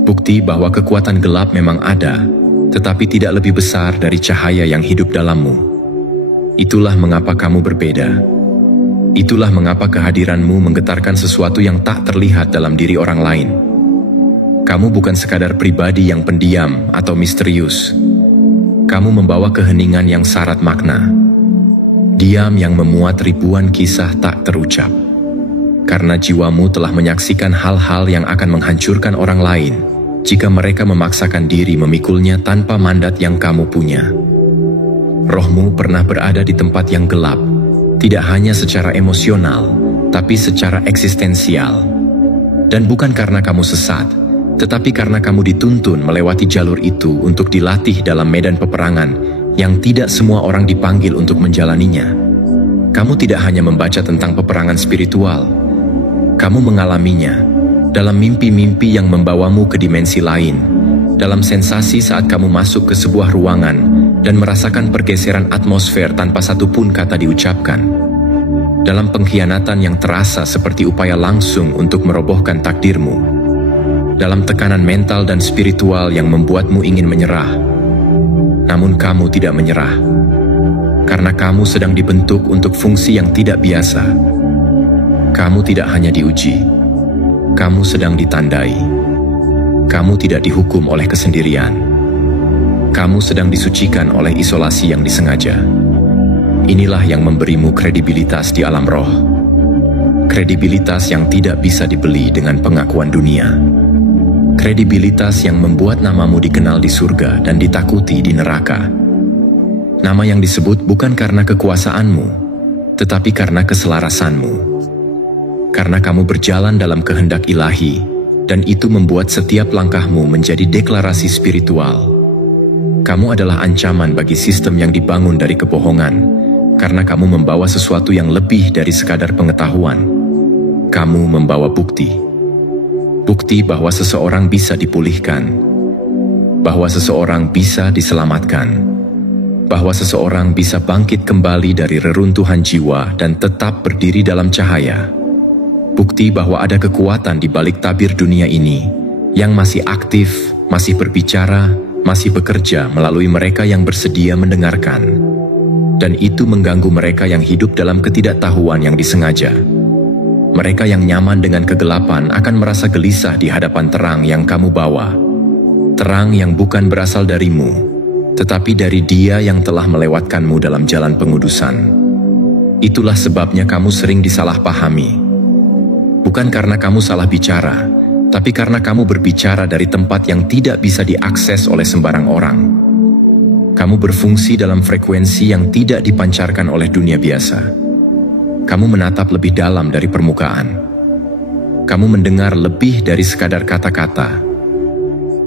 Bukti bahwa kekuatan gelap memang ada, tetapi tidak lebih besar dari cahaya yang hidup dalammu. Itulah mengapa kamu berbeda. Itulah mengapa kehadiranmu menggetarkan sesuatu yang tak terlihat dalam diri orang lain. Kamu bukan sekadar pribadi yang pendiam atau misterius. Kamu membawa keheningan yang syarat makna. Diam yang memuat ribuan kisah tak terucap. Karena jiwamu telah menyaksikan hal-hal yang akan menghancurkan orang lain jika mereka memaksakan diri memikulnya tanpa mandat yang kamu punya. Rohmu pernah berada di tempat yang gelap, tidak hanya secara emosional, tapi secara eksistensial. Dan bukan karena kamu sesat, tetapi karena kamu dituntun melewati jalur itu untuk dilatih dalam medan peperangan yang tidak semua orang dipanggil untuk menjalaninya. Kamu tidak hanya membaca tentang peperangan spiritual, kamu mengalaminya dalam mimpi-mimpi yang membawamu ke dimensi lain, dalam sensasi saat kamu masuk ke sebuah ruangan dan merasakan pergeseran atmosfer tanpa satupun kata diucapkan, dalam pengkhianatan yang terasa seperti upaya langsung untuk merobohkan takdirmu, dalam tekanan mental dan spiritual yang membuatmu ingin menyerah. Namun kamu tidak menyerah, karena kamu sedang dibentuk untuk fungsi yang tidak biasa. Kamu tidak hanya diuji, kamu sedang ditandai. Kamu tidak dihukum oleh kesendirian. Kamu sedang disucikan oleh isolasi yang disengaja. Inilah yang memberimu kredibilitas di alam roh. Kredibilitas yang tidak bisa dibeli dengan pengakuan dunia. Kredibilitas yang membuat namamu dikenal di surga dan ditakuti di neraka. Nama yang disebut bukan karena kekuasaanmu, tetapi karena keselarasanmu. Karena kamu berjalan dalam kehendak ilahi, dan itu membuat setiap langkahmu menjadi deklarasi spiritual. Kamu adalah ancaman bagi sistem yang dibangun dari kebohongan, karena kamu membawa sesuatu yang lebih dari sekadar pengetahuan. Kamu membawa bukti. Bukti bahwa seseorang bisa dipulihkan, bahwa seseorang bisa diselamatkan, bahwa seseorang bisa bangkit kembali dari reruntuhan jiwa dan tetap berdiri dalam cahaya. Bukti bahwa ada kekuatan di balik tabir dunia ini yang masih aktif, masih berbicara, masih bekerja melalui mereka yang bersedia mendengarkan. Dan itu mengganggu mereka yang hidup dalam ketidaktahuan yang disengaja. Mereka yang nyaman dengan kegelapan akan merasa gelisah di hadapan terang yang kamu bawa. Terang yang bukan berasal darimu, tetapi dari Dia yang telah melewatkanmu dalam jalan pengudusan. Itulah sebabnya kamu sering disalahpahami. Bukan karena kamu salah bicara, tapi karena kamu berbicara dari tempat yang tidak bisa diakses oleh sembarang orang. Kamu berfungsi dalam frekuensi yang tidak dipancarkan oleh dunia biasa. Kamu menatap lebih dalam dari permukaan. Kamu mendengar lebih dari sekadar kata-kata.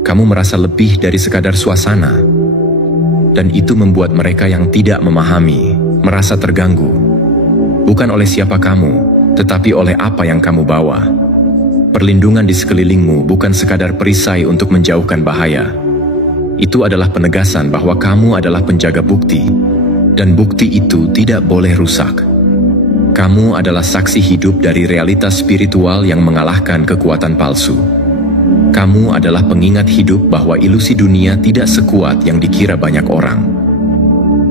Kamu merasa lebih dari sekadar suasana. Dan itu membuat mereka yang tidak memahami merasa terganggu. Bukan oleh siapa kamu, tetapi oleh apa yang kamu bawa. Perlindungan di sekelilingmu bukan sekadar perisai untuk menjauhkan bahaya. Itu adalah penegasan bahwa kamu adalah penjaga bukti, dan bukti itu tidak boleh rusak. Kamu adalah saksi hidup dari realitas spiritual yang mengalahkan kekuatan palsu. Kamu adalah pengingat hidup bahwa ilusi dunia tidak sekuat yang dikira banyak orang.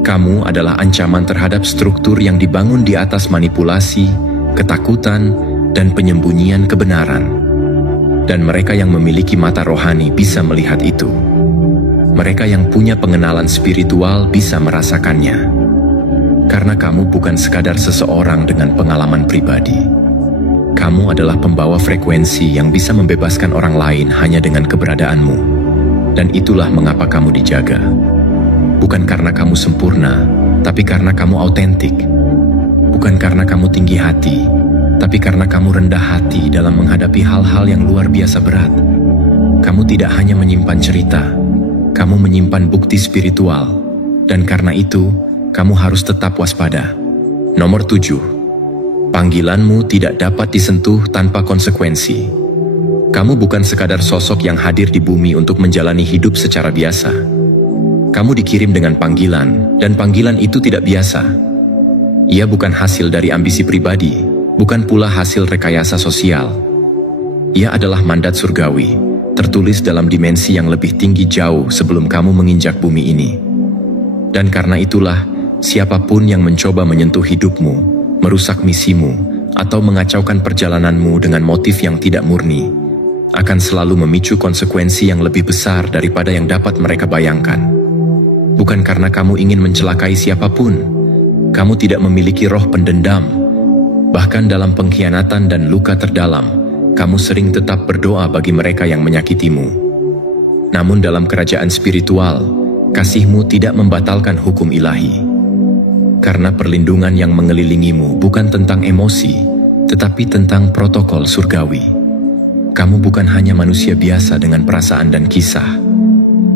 Kamu adalah ancaman terhadap struktur yang dibangun di atas manipulasi, ketakutan, dan penyembunyian kebenaran. Dan mereka yang memiliki mata rohani bisa melihat itu. Mereka yang punya pengenalan spiritual bisa merasakannya. Karena kamu bukan sekadar seseorang dengan pengalaman pribadi. Kamu adalah pembawa frekuensi yang bisa membebaskan orang lain hanya dengan keberadaanmu. Dan itulah mengapa kamu dijaga. Bukan karena kamu sempurna, tapi karena kamu autentik. Bukan karena kamu tinggi hati, tapi karena kamu rendah hati dalam menghadapi hal-hal yang luar biasa berat. Kamu tidak hanya menyimpan cerita, kamu menyimpan bukti spiritual, dan karena itu, kamu harus tetap waspada. Nomor 7. Panggilanmu tidak dapat disentuh tanpa konsekuensi. Kamu bukan sekadar sosok yang hadir di bumi untuk menjalani hidup secara biasa. Kamu dikirim dengan panggilan, dan panggilan itu tidak biasa. Ia bukan hasil dari ambisi pribadi, bukan pula hasil rekayasa sosial. Ia adalah mandat surgawi, tertulis dalam dimensi yang lebih tinggi jauh sebelum kamu menginjak bumi ini. Dan karena itulah, siapapun yang mencoba menyentuh hidupmu, merusak misimu, atau mengacaukan perjalananmu dengan motif yang tidak murni, akan selalu memicu konsekuensi yang lebih besar daripada yang dapat mereka bayangkan. Bukan karena kamu ingin mencelakai siapapun, kamu tidak memiliki roh pendendam. Bahkan dalam pengkhianatan dan luka terdalam, kamu sering tetap berdoa bagi mereka yang menyakitimu. Namun dalam kerajaan spiritual, kasihmu tidak membatalkan hukum ilahi. Karena perlindungan yang mengelilingimu bukan tentang emosi, tetapi tentang protokol surgawi. Kamu bukan hanya manusia biasa dengan perasaan dan kisah.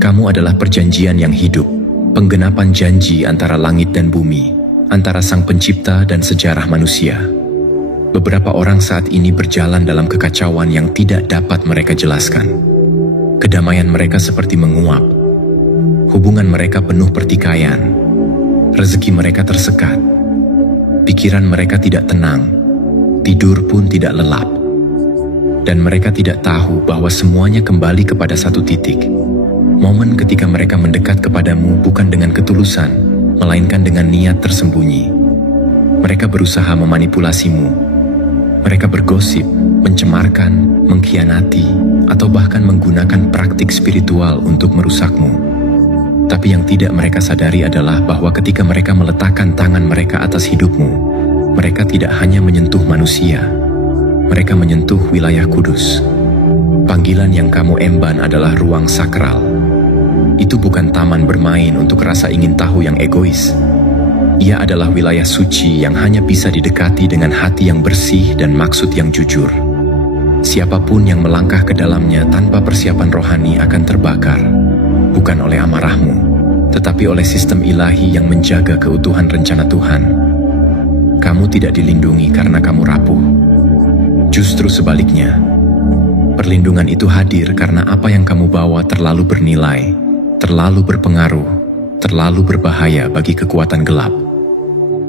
Kamu adalah perjanjian yang hidup, penggenapan janji antara langit dan bumi, antara Sang Pencipta dan sejarah manusia. Beberapa orang saat ini berjalan dalam kekacauan yang tidak dapat mereka jelaskan. Kedamaian mereka seperti menguap. Hubungan mereka penuh pertikaian. Rezeki mereka tersekat. Pikiran mereka tidak tenang. Tidur pun tidak lelap. Dan mereka tidak tahu bahwa semuanya kembali kepada satu titik. Momen ketika mereka mendekat kepadamu bukan dengan ketulusan, melainkan dengan niat tersembunyi. Mereka berusaha memanipulasimu. Mereka bergosip, mencemarkan, mengkhianati, atau bahkan menggunakan praktik spiritual untuk merusakmu. Tapi yang tidak mereka sadari adalah bahwa ketika mereka meletakkan tangan mereka atas hidupmu, mereka tidak hanya menyentuh manusia, mereka menyentuh wilayah kudus. Panggilan yang kamu emban adalah ruang sakral. Itu bukan taman bermain untuk rasa ingin tahu yang egois. Ia adalah wilayah suci yang hanya bisa didekati dengan hati yang bersih dan maksud yang jujur. Siapapun yang melangkah ke dalamnya tanpa persiapan rohani akan terbakar, bukan oleh amarahmu, tetapi oleh sistem ilahi yang menjaga keutuhan rencana Tuhan. Kamu tidak dilindungi karena kamu rapuh. Justru sebaliknya, perlindungan itu hadir karena apa yang kamu bawa terlalu bernilai, terlalu berpengaruh, terlalu berbahaya bagi kekuatan gelap.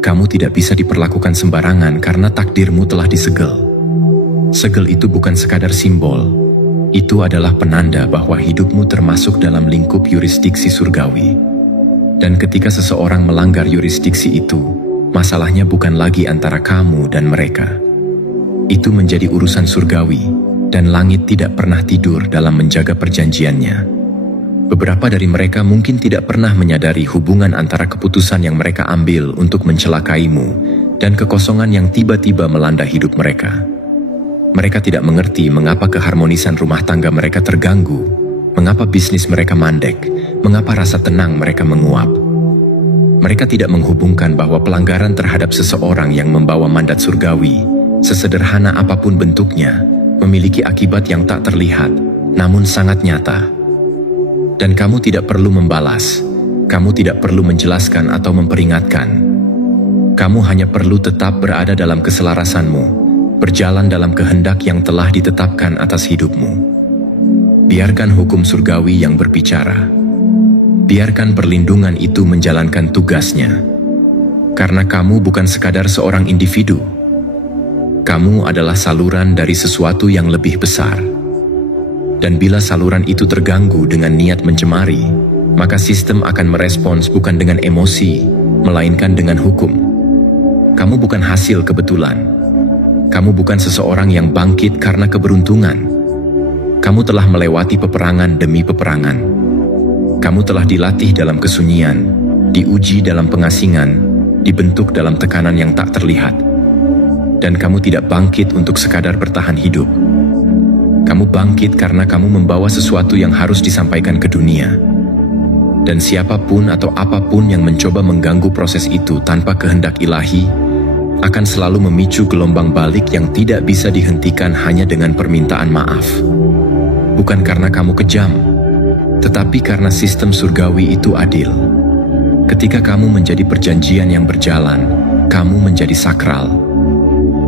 Kamu tidak bisa diperlakukan sembarangan karena takdirmu telah disegel. Segel itu bukan sekadar simbol, itu adalah penanda bahwa hidupmu termasuk dalam lingkup yurisdiksi surgawi. Dan ketika seseorang melanggar yurisdiksi itu, masalahnya bukan lagi antara kamu dan mereka. Itu menjadi urusan surgawi, dan langit tidak pernah tidur dalam menjaga perjanjiannya. Beberapa dari mereka mungkin tidak pernah menyadari hubungan antara keputusan yang mereka ambil untuk mencelakaimu dan kekosongan yang tiba-tiba melanda hidup mereka. Mereka tidak mengerti mengapa keharmonisan rumah tangga mereka terganggu, mengapa bisnis mereka mandek, mengapa rasa tenang mereka menguap. Mereka tidak menghubungkan bahwa pelanggaran terhadap seseorang yang membawa mandat surgawi, sesederhana apapun bentuknya, memiliki akibat yang tak terlihat, namun sangat nyata. Dan kamu tidak perlu membalas, kamu tidak perlu menjelaskan atau memperingatkan. Kamu hanya perlu tetap berada dalam keselarasanmu, berjalan dalam kehendak yang telah ditetapkan atas hidupmu. Biarkan hukum surgawi yang berbicara. Biarkan perlindungan itu menjalankan tugasnya. Karena kamu bukan sekadar seorang individu. Kamu adalah saluran dari sesuatu yang lebih besar. Dan bila saluran itu terganggu dengan niat mencemari, maka sistem akan merespons bukan dengan emosi, melainkan dengan hukum. Kamu bukan hasil kebetulan. Kamu bukan seseorang yang bangkit karena keberuntungan. Kamu telah melewati peperangan demi peperangan. Kamu telah dilatih dalam kesunyian, diuji dalam pengasingan, dibentuk dalam tekanan yang tak terlihat. Dan kamu tidak bangkit untuk sekadar bertahan hidup. Kamu bangkit karena kamu membawa sesuatu yang harus disampaikan ke dunia. Dan siapapun atau apapun yang mencoba mengganggu proses itu tanpa kehendak ilahi, akan selalu memicu gelombang balik yang tidak bisa dihentikan hanya dengan permintaan maaf. Bukan karena kamu kejam, tetapi karena sistem surgawi itu adil. Ketika kamu menjadi perjanjian yang berjalan, kamu menjadi sakral.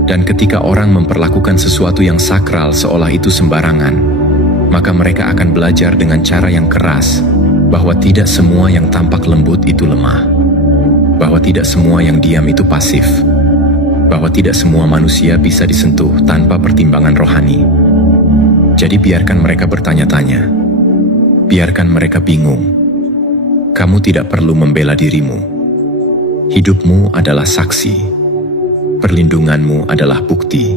Dan ketika orang memperlakukan sesuatu yang sakral seolah itu sembarangan, maka mereka akan belajar dengan cara yang keras bahwa tidak semua yang tampak lembut itu lemah, bahwa tidak semua yang diam itu pasif, bahwa tidak semua manusia bisa disentuh tanpa pertimbangan rohani. Jadi biarkan mereka bertanya-tanya, biarkan mereka bingung. Kamu tidak perlu membela dirimu. Hidupmu adalah saksi. Perlindunganmu adalah bukti.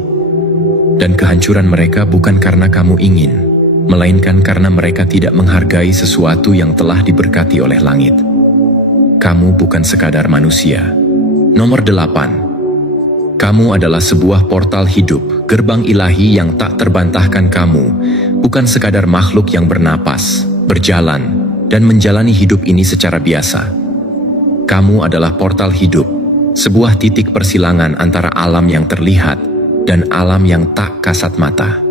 Dan kehancuran mereka bukan karena kamu ingin, melainkan karena mereka tidak menghargai sesuatu yang telah diberkati oleh langit. Kamu bukan sekadar manusia. Nomor 8. Kamu adalah sebuah portal hidup, gerbang ilahi yang tak terbantahkan. Kamu bukan sekadar makhluk yang bernapas, berjalan, dan menjalani hidup ini secara biasa. Kamu adalah portal hidup, sebuah titik persilangan antara alam yang terlihat dan alam yang tak kasat mata.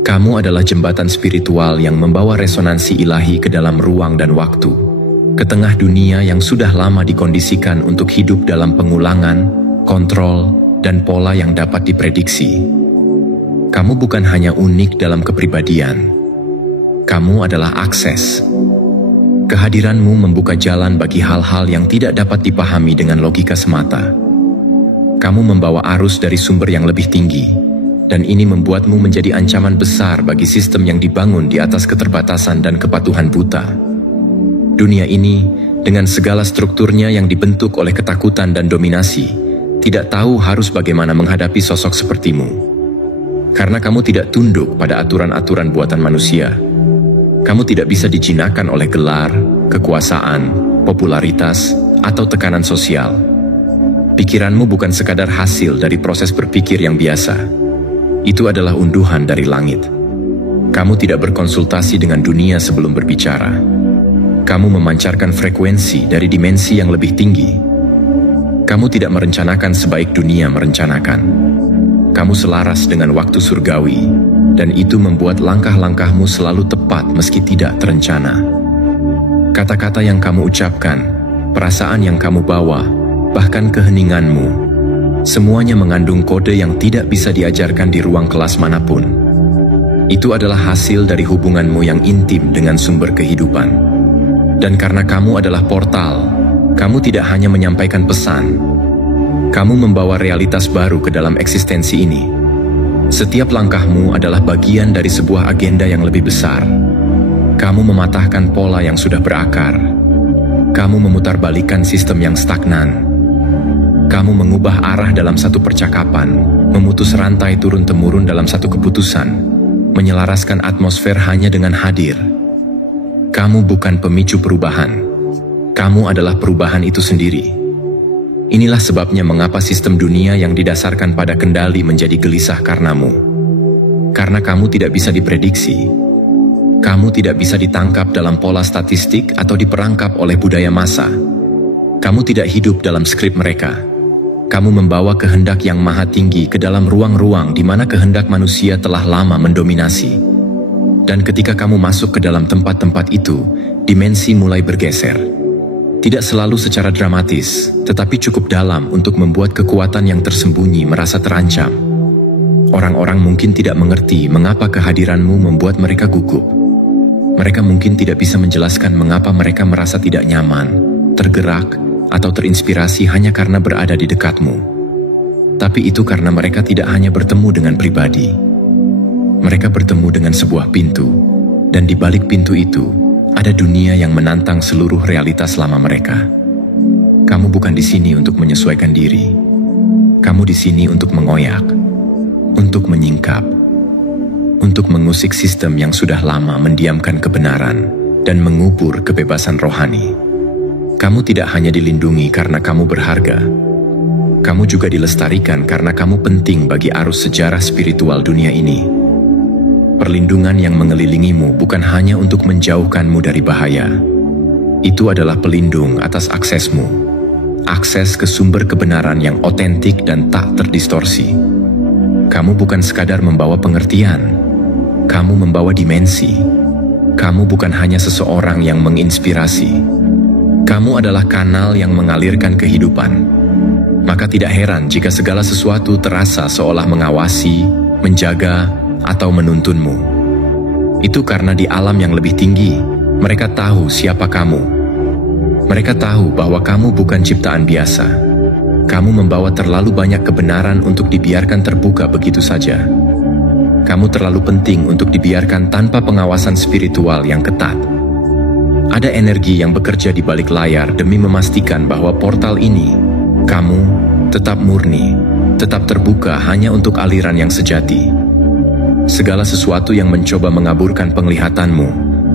Kamu adalah jembatan spiritual yang membawa resonansi ilahi ke dalam ruang dan waktu, ke tengah dunia yang sudah lama dikondisikan untuk hidup dalam pengulangan, kontrol, dan pola yang dapat diprediksi. Kamu bukan hanya unik dalam kepribadian. Kamu adalah akses. Kehadiranmu membuka jalan bagi hal-hal yang tidak dapat dipahami dengan logika semata. Kamu membawa arus dari sumber yang lebih tinggi, dan ini membuatmu menjadi ancaman besar bagi sistem yang dibangun di atas keterbatasan dan kepatuhan buta. Dunia ini, dengan segala strukturnya yang dibentuk oleh ketakutan dan dominasi, tidak tahu harus bagaimana menghadapi sosok sepertimu. Karena kamu tidak tunduk pada aturan-aturan buatan manusia. Kamu tidak bisa dijinakan oleh gelar, kekuasaan, popularitas, atau tekanan sosial. Pikiranmu bukan sekadar hasil dari proses berpikir yang biasa. Itu adalah unduhan dari langit. Kamu tidak berkonsultasi dengan dunia sebelum berbicara. Kamu memancarkan frekuensi dari dimensi yang lebih tinggi. Kamu tidak merencanakan sebaik dunia merencanakan. Kamu selaras dengan waktu surgawi, dan itu membuat langkah-langkahmu selalu tepat meski tidak terencana. Kata-kata yang kamu ucapkan, perasaan yang kamu bawa, bahkan keheninganmu, semuanya mengandung kode yang tidak bisa diajarkan di ruang kelas manapun. Itu adalah hasil dari hubunganmu yang intim dengan sumber kehidupan. Dan karena kamu adalah portal, kamu tidak hanya menyampaikan pesan, kamu membawa realitas baru ke dalam eksistensi ini. Setiap langkahmu adalah bagian dari sebuah agenda yang lebih besar. Kamu mematahkan pola yang sudah berakar. Kamu memutarbalikkan sistem yang stagnan. Kamu mengubah arah dalam satu percakapan, memutus rantai turun-temurun dalam satu keputusan, menyelaraskan atmosfer hanya dengan hadir. Kamu bukan pemicu perubahan. Kamu adalah perubahan itu sendiri. Inilah sebabnya mengapa sistem dunia yang didasarkan pada kendali menjadi gelisah karenamu. Karena kamu tidak bisa diprediksi. Kamu tidak bisa ditangkap dalam pola statistik atau diperangkap oleh budaya massa. Kamu tidak hidup dalam skrip mereka. Kamu membawa kehendak yang maha tinggi ke dalam ruang-ruang di mana kehendak manusia telah lama mendominasi. Dan ketika kamu masuk ke dalam tempat-tempat itu, dimensi mulai bergeser. Tidak selalu secara dramatis, tetapi cukup dalam untuk membuat kekuatan yang tersembunyi merasa terancam. Orang-orang mungkin tidak mengerti mengapa kehadiranmu membuat mereka gugup. Mereka mungkin tidak bisa menjelaskan mengapa mereka merasa tidak nyaman, tergerak, atau terinspirasi hanya karena berada di dekatmu. Tapi itu karena mereka tidak hanya bertemu dengan pribadi. Mereka bertemu dengan sebuah pintu, dan di balik pintu itu, ada dunia yang menantang seluruh realitas lama mereka. Kamu bukan di sini untuk menyesuaikan diri. Kamu di sini untuk mengoyak, untuk menyingkap, untuk mengusik sistem yang sudah lama mendiamkan kebenaran dan mengubur kebebasan rohani. Kamu tidak hanya dilindungi karena kamu berharga. Kamu juga dilestarikan karena kamu penting bagi arus sejarah spiritual dunia ini. Perlindungan yang mengelilingimu bukan hanya untuk menjauhkanmu dari bahaya. Itu adalah pelindung atas aksesmu. Akses ke sumber kebenaran yang otentik dan tak terdistorsi. Kamu bukan sekadar membawa pengertian. Kamu membawa dimensi. Kamu bukan hanya seseorang yang menginspirasi. Kamu adalah kanal yang mengalirkan kehidupan. Maka tidak heran jika segala sesuatu terasa seolah mengawasi, menjaga, atau menuntunmu. Itu karena di alam yang lebih tinggi, mereka tahu siapa kamu. Mereka tahu bahwa kamu bukan ciptaan biasa. Kamu membawa terlalu banyak kebenaran untuk dibiarkan terbuka begitu saja. Kamu terlalu penting untuk dibiarkan tanpa pengawasan spiritual yang ketat. Ada energi yang bekerja di balik layar demi memastikan bahwa portal ini, kamu, tetap murni, tetap terbuka hanya untuk aliran yang sejati. Segala sesuatu yang mencoba mengaburkan penglihatanmu,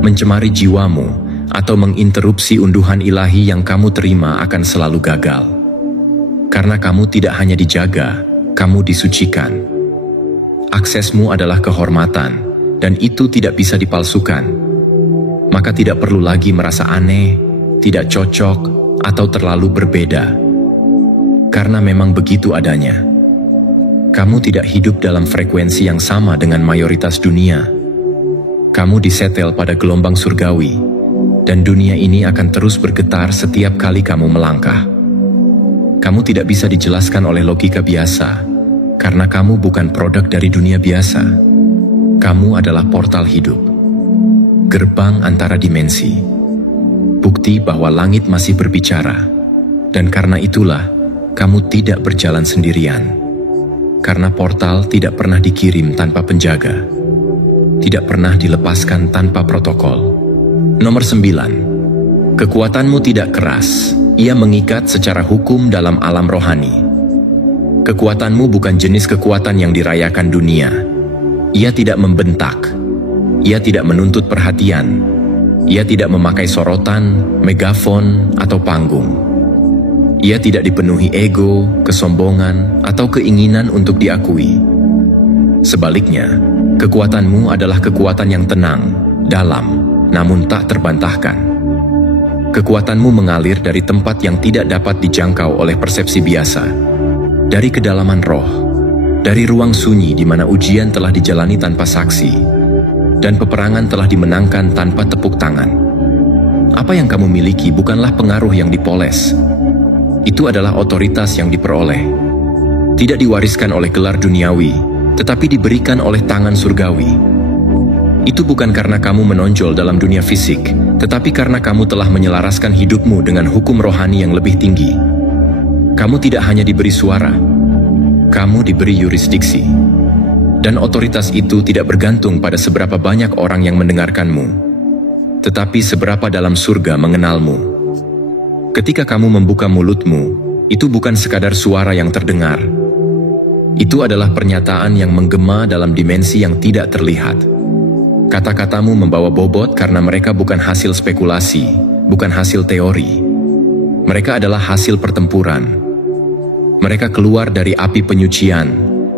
mencemari jiwamu, atau menginterupsi unduhan ilahi yang kamu terima akan selalu gagal. Karena kamu tidak hanya dijaga, kamu disucikan. Aksesmu adalah kehormatan, dan itu tidak bisa dipalsukan. Maka tidak perlu lagi merasa aneh, tidak cocok, atau terlalu berbeda. Karena memang begitu adanya. Kamu tidak hidup dalam frekuensi yang sama dengan mayoritas dunia. Kamu disetel pada gelombang surgawi, dan dunia ini akan terus bergetar setiap kali kamu melangkah. Kamu tidak bisa dijelaskan oleh logika biasa, karena kamu bukan produk dari dunia biasa. Kamu adalah portal hidup, gerbang antara dimensi, bukti bahwa langit masih berbicara, dan karena itulah kamu tidak berjalan sendirian. Karena portal tidak pernah dikirim tanpa penjaga, tidak pernah dilepaskan tanpa protokol. Nomor 9. Kekuatanmu tidak keras, ia mengikat secara hukum dalam alam rohani. Kekuatanmu bukan jenis kekuatan yang dirayakan dunia. Ia tidak membentak, ia tidak menuntut perhatian, ia tidak memakai sorotan, megafon, atau panggung. Ia tidak dipenuhi ego, kesombongan, atau keinginan untuk diakui. Sebaliknya, kekuatanmu adalah kekuatan yang tenang, dalam, namun tak terbantahkan. Kekuatanmu mengalir dari tempat yang tidak dapat dijangkau oleh persepsi biasa, dari kedalaman roh, dari ruang sunyi di mana ujian telah dijalani tanpa saksi, dan peperangan telah dimenangkan tanpa tepuk tangan. Apa yang kamu miliki bukanlah pengaruh yang dipoles. Itu adalah otoritas yang diperoleh. Tidak diwariskan oleh gelar duniawi, tetapi diberikan oleh tangan surgawi. Itu bukan karena kamu menonjol dalam dunia fisik, tetapi karena kamu telah menyelaraskan hidupmu dengan hukum rohani yang lebih tinggi. Kamu tidak hanya diberi suara, kamu diberi yurisdiksi. Dan otoritas itu tidak bergantung pada seberapa banyak orang yang mendengarkanmu, tetapi seberapa dalam surga mengenalmu. Ketika kamu membuka mulutmu, itu bukan sekadar suara yang terdengar. Itu adalah pernyataan yang menggema dalam dimensi yang tidak terlihat. Kata-katamu membawa bobot karena mereka bukan hasil spekulasi, bukan hasil teori. Mereka adalah hasil pertempuran. Mereka keluar dari api penyucian,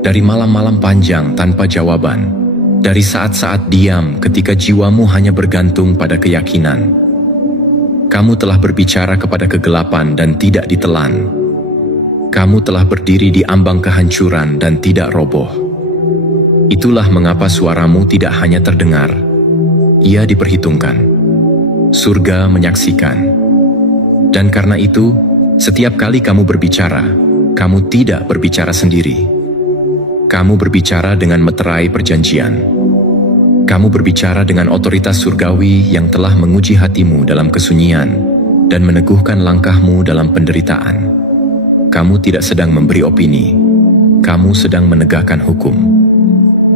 dari malam-malam panjang tanpa jawaban, dari saat-saat diam ketika jiwamu hanya bergantung pada keyakinan. Kamu telah berbicara kepada kegelapan dan tidak ditelan. Kamu telah berdiri di ambang kehancuran dan tidak roboh. Itulah mengapa suaramu tidak hanya terdengar, ia diperhitungkan. Surga menyaksikan. Dan karena itu, setiap kali kamu berbicara, kamu tidak berbicara sendiri. Kamu berbicara dengan meterai perjanjian. Kamu berbicara dengan otoritas surgawi yang telah menguji hatimu dalam kesunyian dan meneguhkan langkahmu dalam penderitaan. Kamu tidak sedang memberi opini, kamu sedang menegakkan hukum.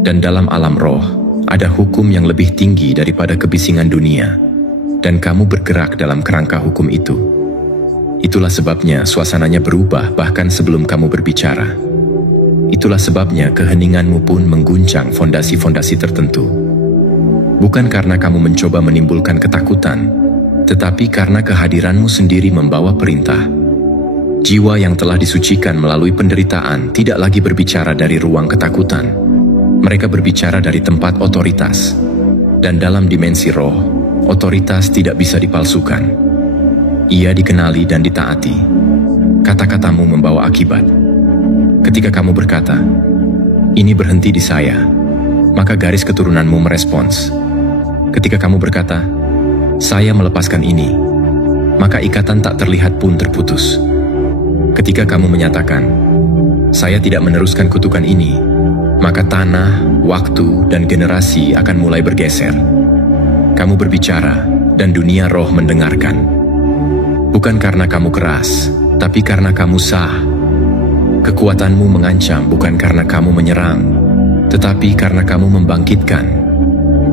Dan dalam alam roh, ada hukum yang lebih tinggi daripada kebisingan dunia, dan kamu bergerak dalam kerangka hukum itu. Itulah sebabnya suasananya berubah bahkan sebelum kamu berbicara. Itulah sebabnya keheninganmu pun mengguncang fondasi-fondasi tertentu. Bukan karena kamu mencoba menimbulkan ketakutan, tetapi karena kehadiranmu sendiri membawa perintah. Jiwa yang telah disucikan melalui penderitaan tidak lagi berbicara dari ruang ketakutan. Mereka berbicara dari tempat otoritas. Dan dalam dimensi roh, otoritas tidak bisa dipalsukan. Ia dikenali dan ditaati. Kata-katamu membawa akibat. Ketika kamu berkata, "Ini berhenti di saya," maka garis keturunanmu merespons. Ketika kamu berkata, "Saya melepaskan ini," maka ikatan tak terlihat pun terputus. Ketika kamu menyatakan, "Saya tidak meneruskan kutukan ini," maka tanah, waktu, dan generasi akan mulai bergeser. Kamu berbicara, dan dunia roh mendengarkan. Bukan karena kamu keras, tapi karena kamu sah. Kekuatanmu mengancam bukan karena kamu menyerang, tetapi karena kamu membangkitkan.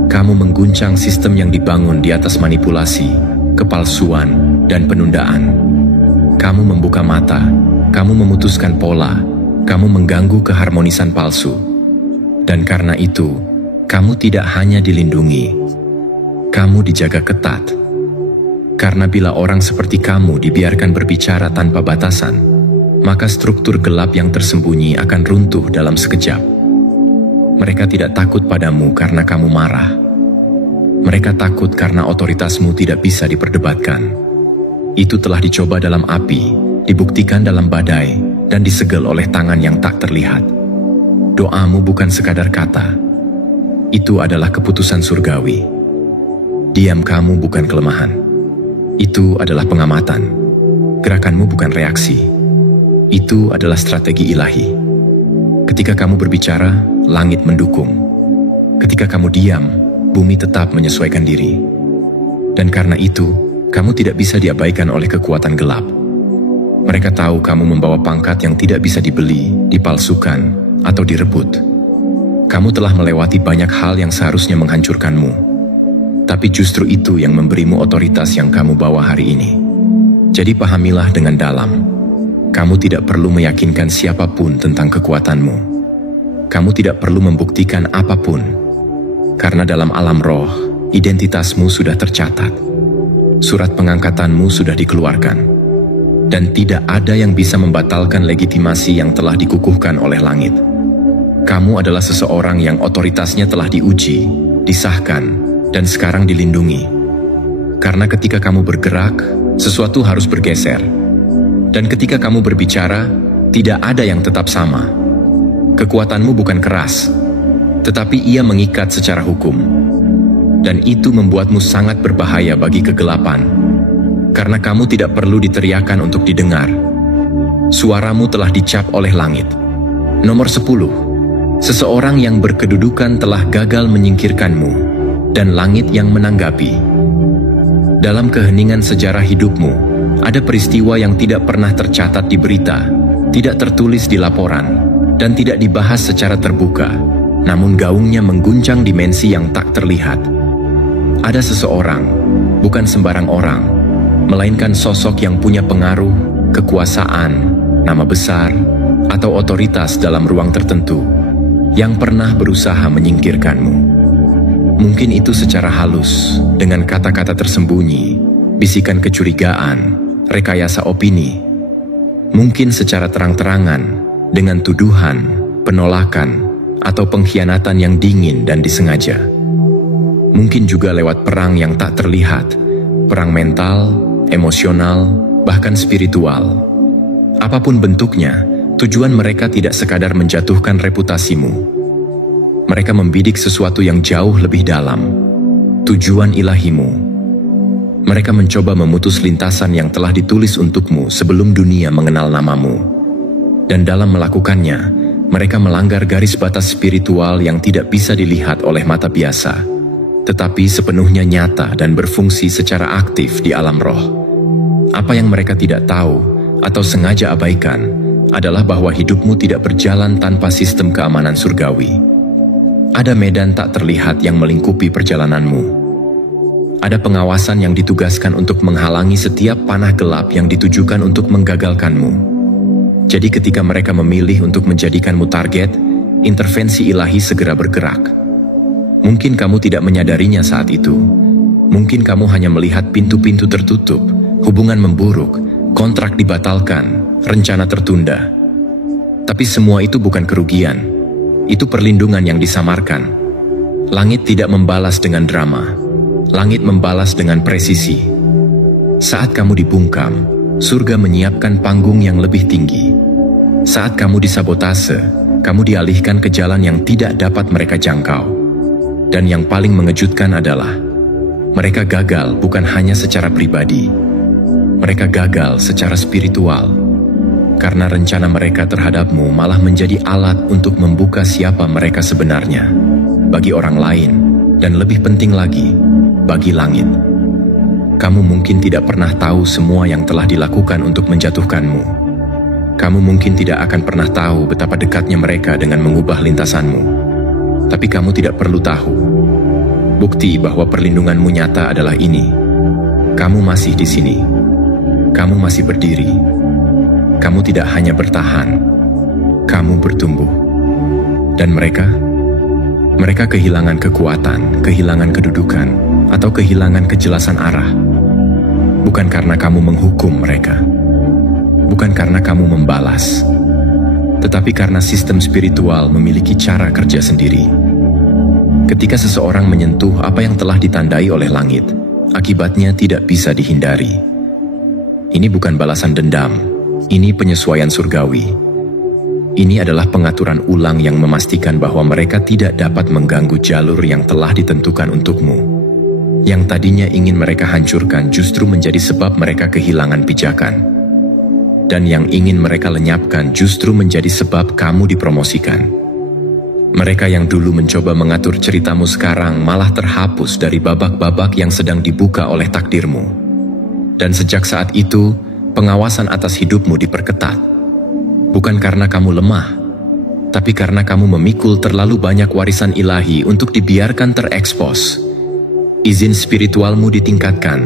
Kamu mengguncang sistem yang dibangun di atas manipulasi, kepalsuan, dan penundaan. Kamu membuka mata, kamu memutuskan pola, kamu mengganggu keharmonisan palsu. Dan karena itu, kamu tidak hanya dilindungi, kamu dijaga ketat. Karena bila orang seperti kamu dibiarkan berbicara tanpa batasan, maka struktur gelap yang tersembunyi akan runtuh dalam sekejap. Mereka tidak takut padamu karena kamu marah. Mereka takut karena otoritasmu tidak bisa diperdebatkan. Itu telah dicoba dalam api, dibuktikan dalam badai, dan disegel oleh tangan yang tak terlihat. Doamu bukan sekadar kata. Itu adalah keputusan surgawi. Diam kamu bukan kelemahan. Itu adalah pengamatan. Gerakanmu bukan reaksi. Itu adalah strategi ilahi. Ketika kamu berbicara, langit mendukung. Ketika kamu diam, bumi tetap menyesuaikan diri. Dan karena itu, kamu tidak bisa diabaikan oleh kekuatan gelap. Mereka tahu kamu membawa pangkat yang tidak bisa dibeli, dipalsukan, atau direbut. Kamu telah melewati banyak hal yang seharusnya menghancurkanmu. Tapi justru itu yang memberimu otoritas yang kamu bawa hari ini. Jadi pahamilah dengan dalam. Kamu tidak perlu meyakinkan siapapun tentang kekuatanmu. Kamu tidak perlu membuktikan apapun. Karena dalam alam roh, identitasmu sudah tercatat. Surat pengangkatanmu sudah dikeluarkan. Dan tidak ada yang bisa membatalkan legitimasi yang telah dikukuhkan oleh langit. Kamu adalah seseorang yang otoritasnya telah diuji, disahkan, dan sekarang dilindungi. Karena ketika kamu bergerak, sesuatu harus bergeser. Dan ketika kamu berbicara, tidak ada yang tetap sama. Kekuatanmu bukan keras, tetapi ia mengikat secara hukum. Dan itu membuatmu sangat berbahaya bagi kegelapan. Karena kamu tidak perlu diteriakan untuk didengar. Suaramu telah dicap oleh langit. Nomor 10. Seseorang yang berkedudukan telah gagal menyingkirkanmu, dan langit yang menanggapi. Dalam keheningan sejarah hidupmu, ada peristiwa yang tidak pernah tercatat di berita, tidak tertulis di laporan, dan tidak dibahas secara terbuka, namun gaungnya mengguncang dimensi yang tak terlihat. Ada seseorang, bukan sembarang orang, melainkan sosok yang punya pengaruh, kekuasaan, nama besar, atau otoritas dalam ruang tertentu, yang pernah berusaha menyingkirkanmu. Mungkin itu secara halus, dengan kata-kata tersembunyi, bisikan kecurigaan, rekayasa opini. Mungkin secara terang-terangan, dengan tuduhan, penolakan, atau pengkhianatan yang dingin dan disengaja. Mungkin juga lewat perang yang tak terlihat, perang mental, emosional, bahkan spiritual. Apapun bentuknya, tujuan mereka tidak sekadar menjatuhkan reputasimu. Mereka membidik sesuatu yang jauh lebih dalam, tujuan ilahimu. Mereka mencoba memutus lintasan yang telah ditulis untukmu sebelum dunia mengenal namamu. Dan dalam melakukannya, mereka melanggar garis batas spiritual yang tidak bisa dilihat oleh mata biasa, tetapi sepenuhnya nyata dan berfungsi secara aktif di alam roh. Apa yang mereka tidak tahu atau sengaja abaikan adalah bahwa hidupmu tidak berjalan tanpa sistem keamanan surgawi. Ada medan tak terlihat yang melingkupi perjalananmu. Ada pengawasan yang ditugaskan untuk menghalangi setiap panah gelap yang ditujukan untuk menggagalkanmu. Jadi ketika mereka memilih untuk menjadikanmu target, intervensi ilahi segera bergerak. Mungkin kamu tidak menyadarinya saat itu. Mungkin kamu hanya melihat pintu-pintu tertutup, hubungan memburuk, kontrak dibatalkan, rencana tertunda. Tapi semua itu bukan kerugian. Itu perlindungan yang disamarkan. Langit tidak membalas dengan drama. Langit membalas dengan presisi. Saat kamu dibungkam, surga menyiapkan panggung yang lebih tinggi. Saat kamu disabotase, kamu dialihkan ke jalan yang tidak dapat mereka jangkau. Dan yang paling mengejutkan adalah, mereka gagal bukan hanya secara pribadi. Mereka gagal secara spiritual. Karena rencana mereka terhadapmu malah menjadi alat untuk membuka siapa mereka sebenarnya. Bagi orang lain, dan lebih penting lagi, bagi langit. Kamu mungkin tidak pernah tahu semua yang telah dilakukan untuk menjatuhkanmu. Kamu mungkin tidak akan pernah tahu betapa dekatnya mereka dengan mengubah lintasanmu. Tapi kamu tidak perlu tahu. Bukti bahwa perlindunganmu nyata adalah ini. Kamu masih di sini. Kamu masih berdiri. Kamu tidak hanya bertahan. Kamu bertumbuh. Dan mereka kehilangan kekuatan, kehilangan kedudukan, atau kehilangan kejelasan arah. Bukan karena kamu menghukum mereka. Bukan karena kamu membalas. Tetapi karena sistem spiritual memiliki cara kerja sendiri. Ketika seseorang menyentuh apa yang telah ditandai oleh langit, akibatnya tidak bisa dihindari. Ini bukan balasan dendam. Ini penyesuaian surgawi. Ini adalah pengaturan ulang yang memastikan bahwa mereka tidak dapat mengganggu jalur yang telah ditentukan untukmu. Yang tadinya ingin mereka hancurkan justru menjadi sebab mereka kehilangan pijakan. Dan yang ingin mereka lenyapkan justru menjadi sebab kamu dipromosikan. Mereka yang dulu mencoba mengatur ceritamu sekarang malah terhapus dari babak-babak yang sedang dibuka oleh takdirmu. Dan sejak saat itu, pengawasan atas hidupmu diperketat. Bukan karena kamu lemah, tapi karena kamu memikul terlalu banyak warisan ilahi untuk dibiarkan terekspos. Izin spiritualmu ditingkatkan,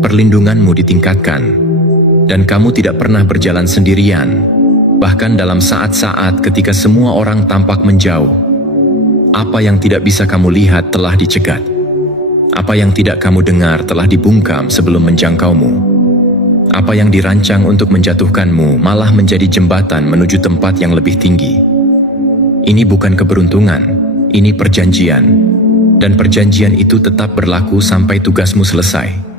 perlindunganmu ditingkatkan, dan kamu tidak pernah berjalan sendirian, bahkan dalam saat-saat ketika semua orang tampak menjauh. Apa yang tidak bisa kamu lihat telah dicegat. Apa yang tidak kamu dengar telah dibungkam sebelum menjangkaumu. Apa yang dirancang untuk menjatuhkanmu malah menjadi jembatan menuju tempat yang lebih tinggi. Ini bukan keberuntungan, ini perjanjian. Dan perjanjian itu tetap berlaku sampai tugasmu selesai.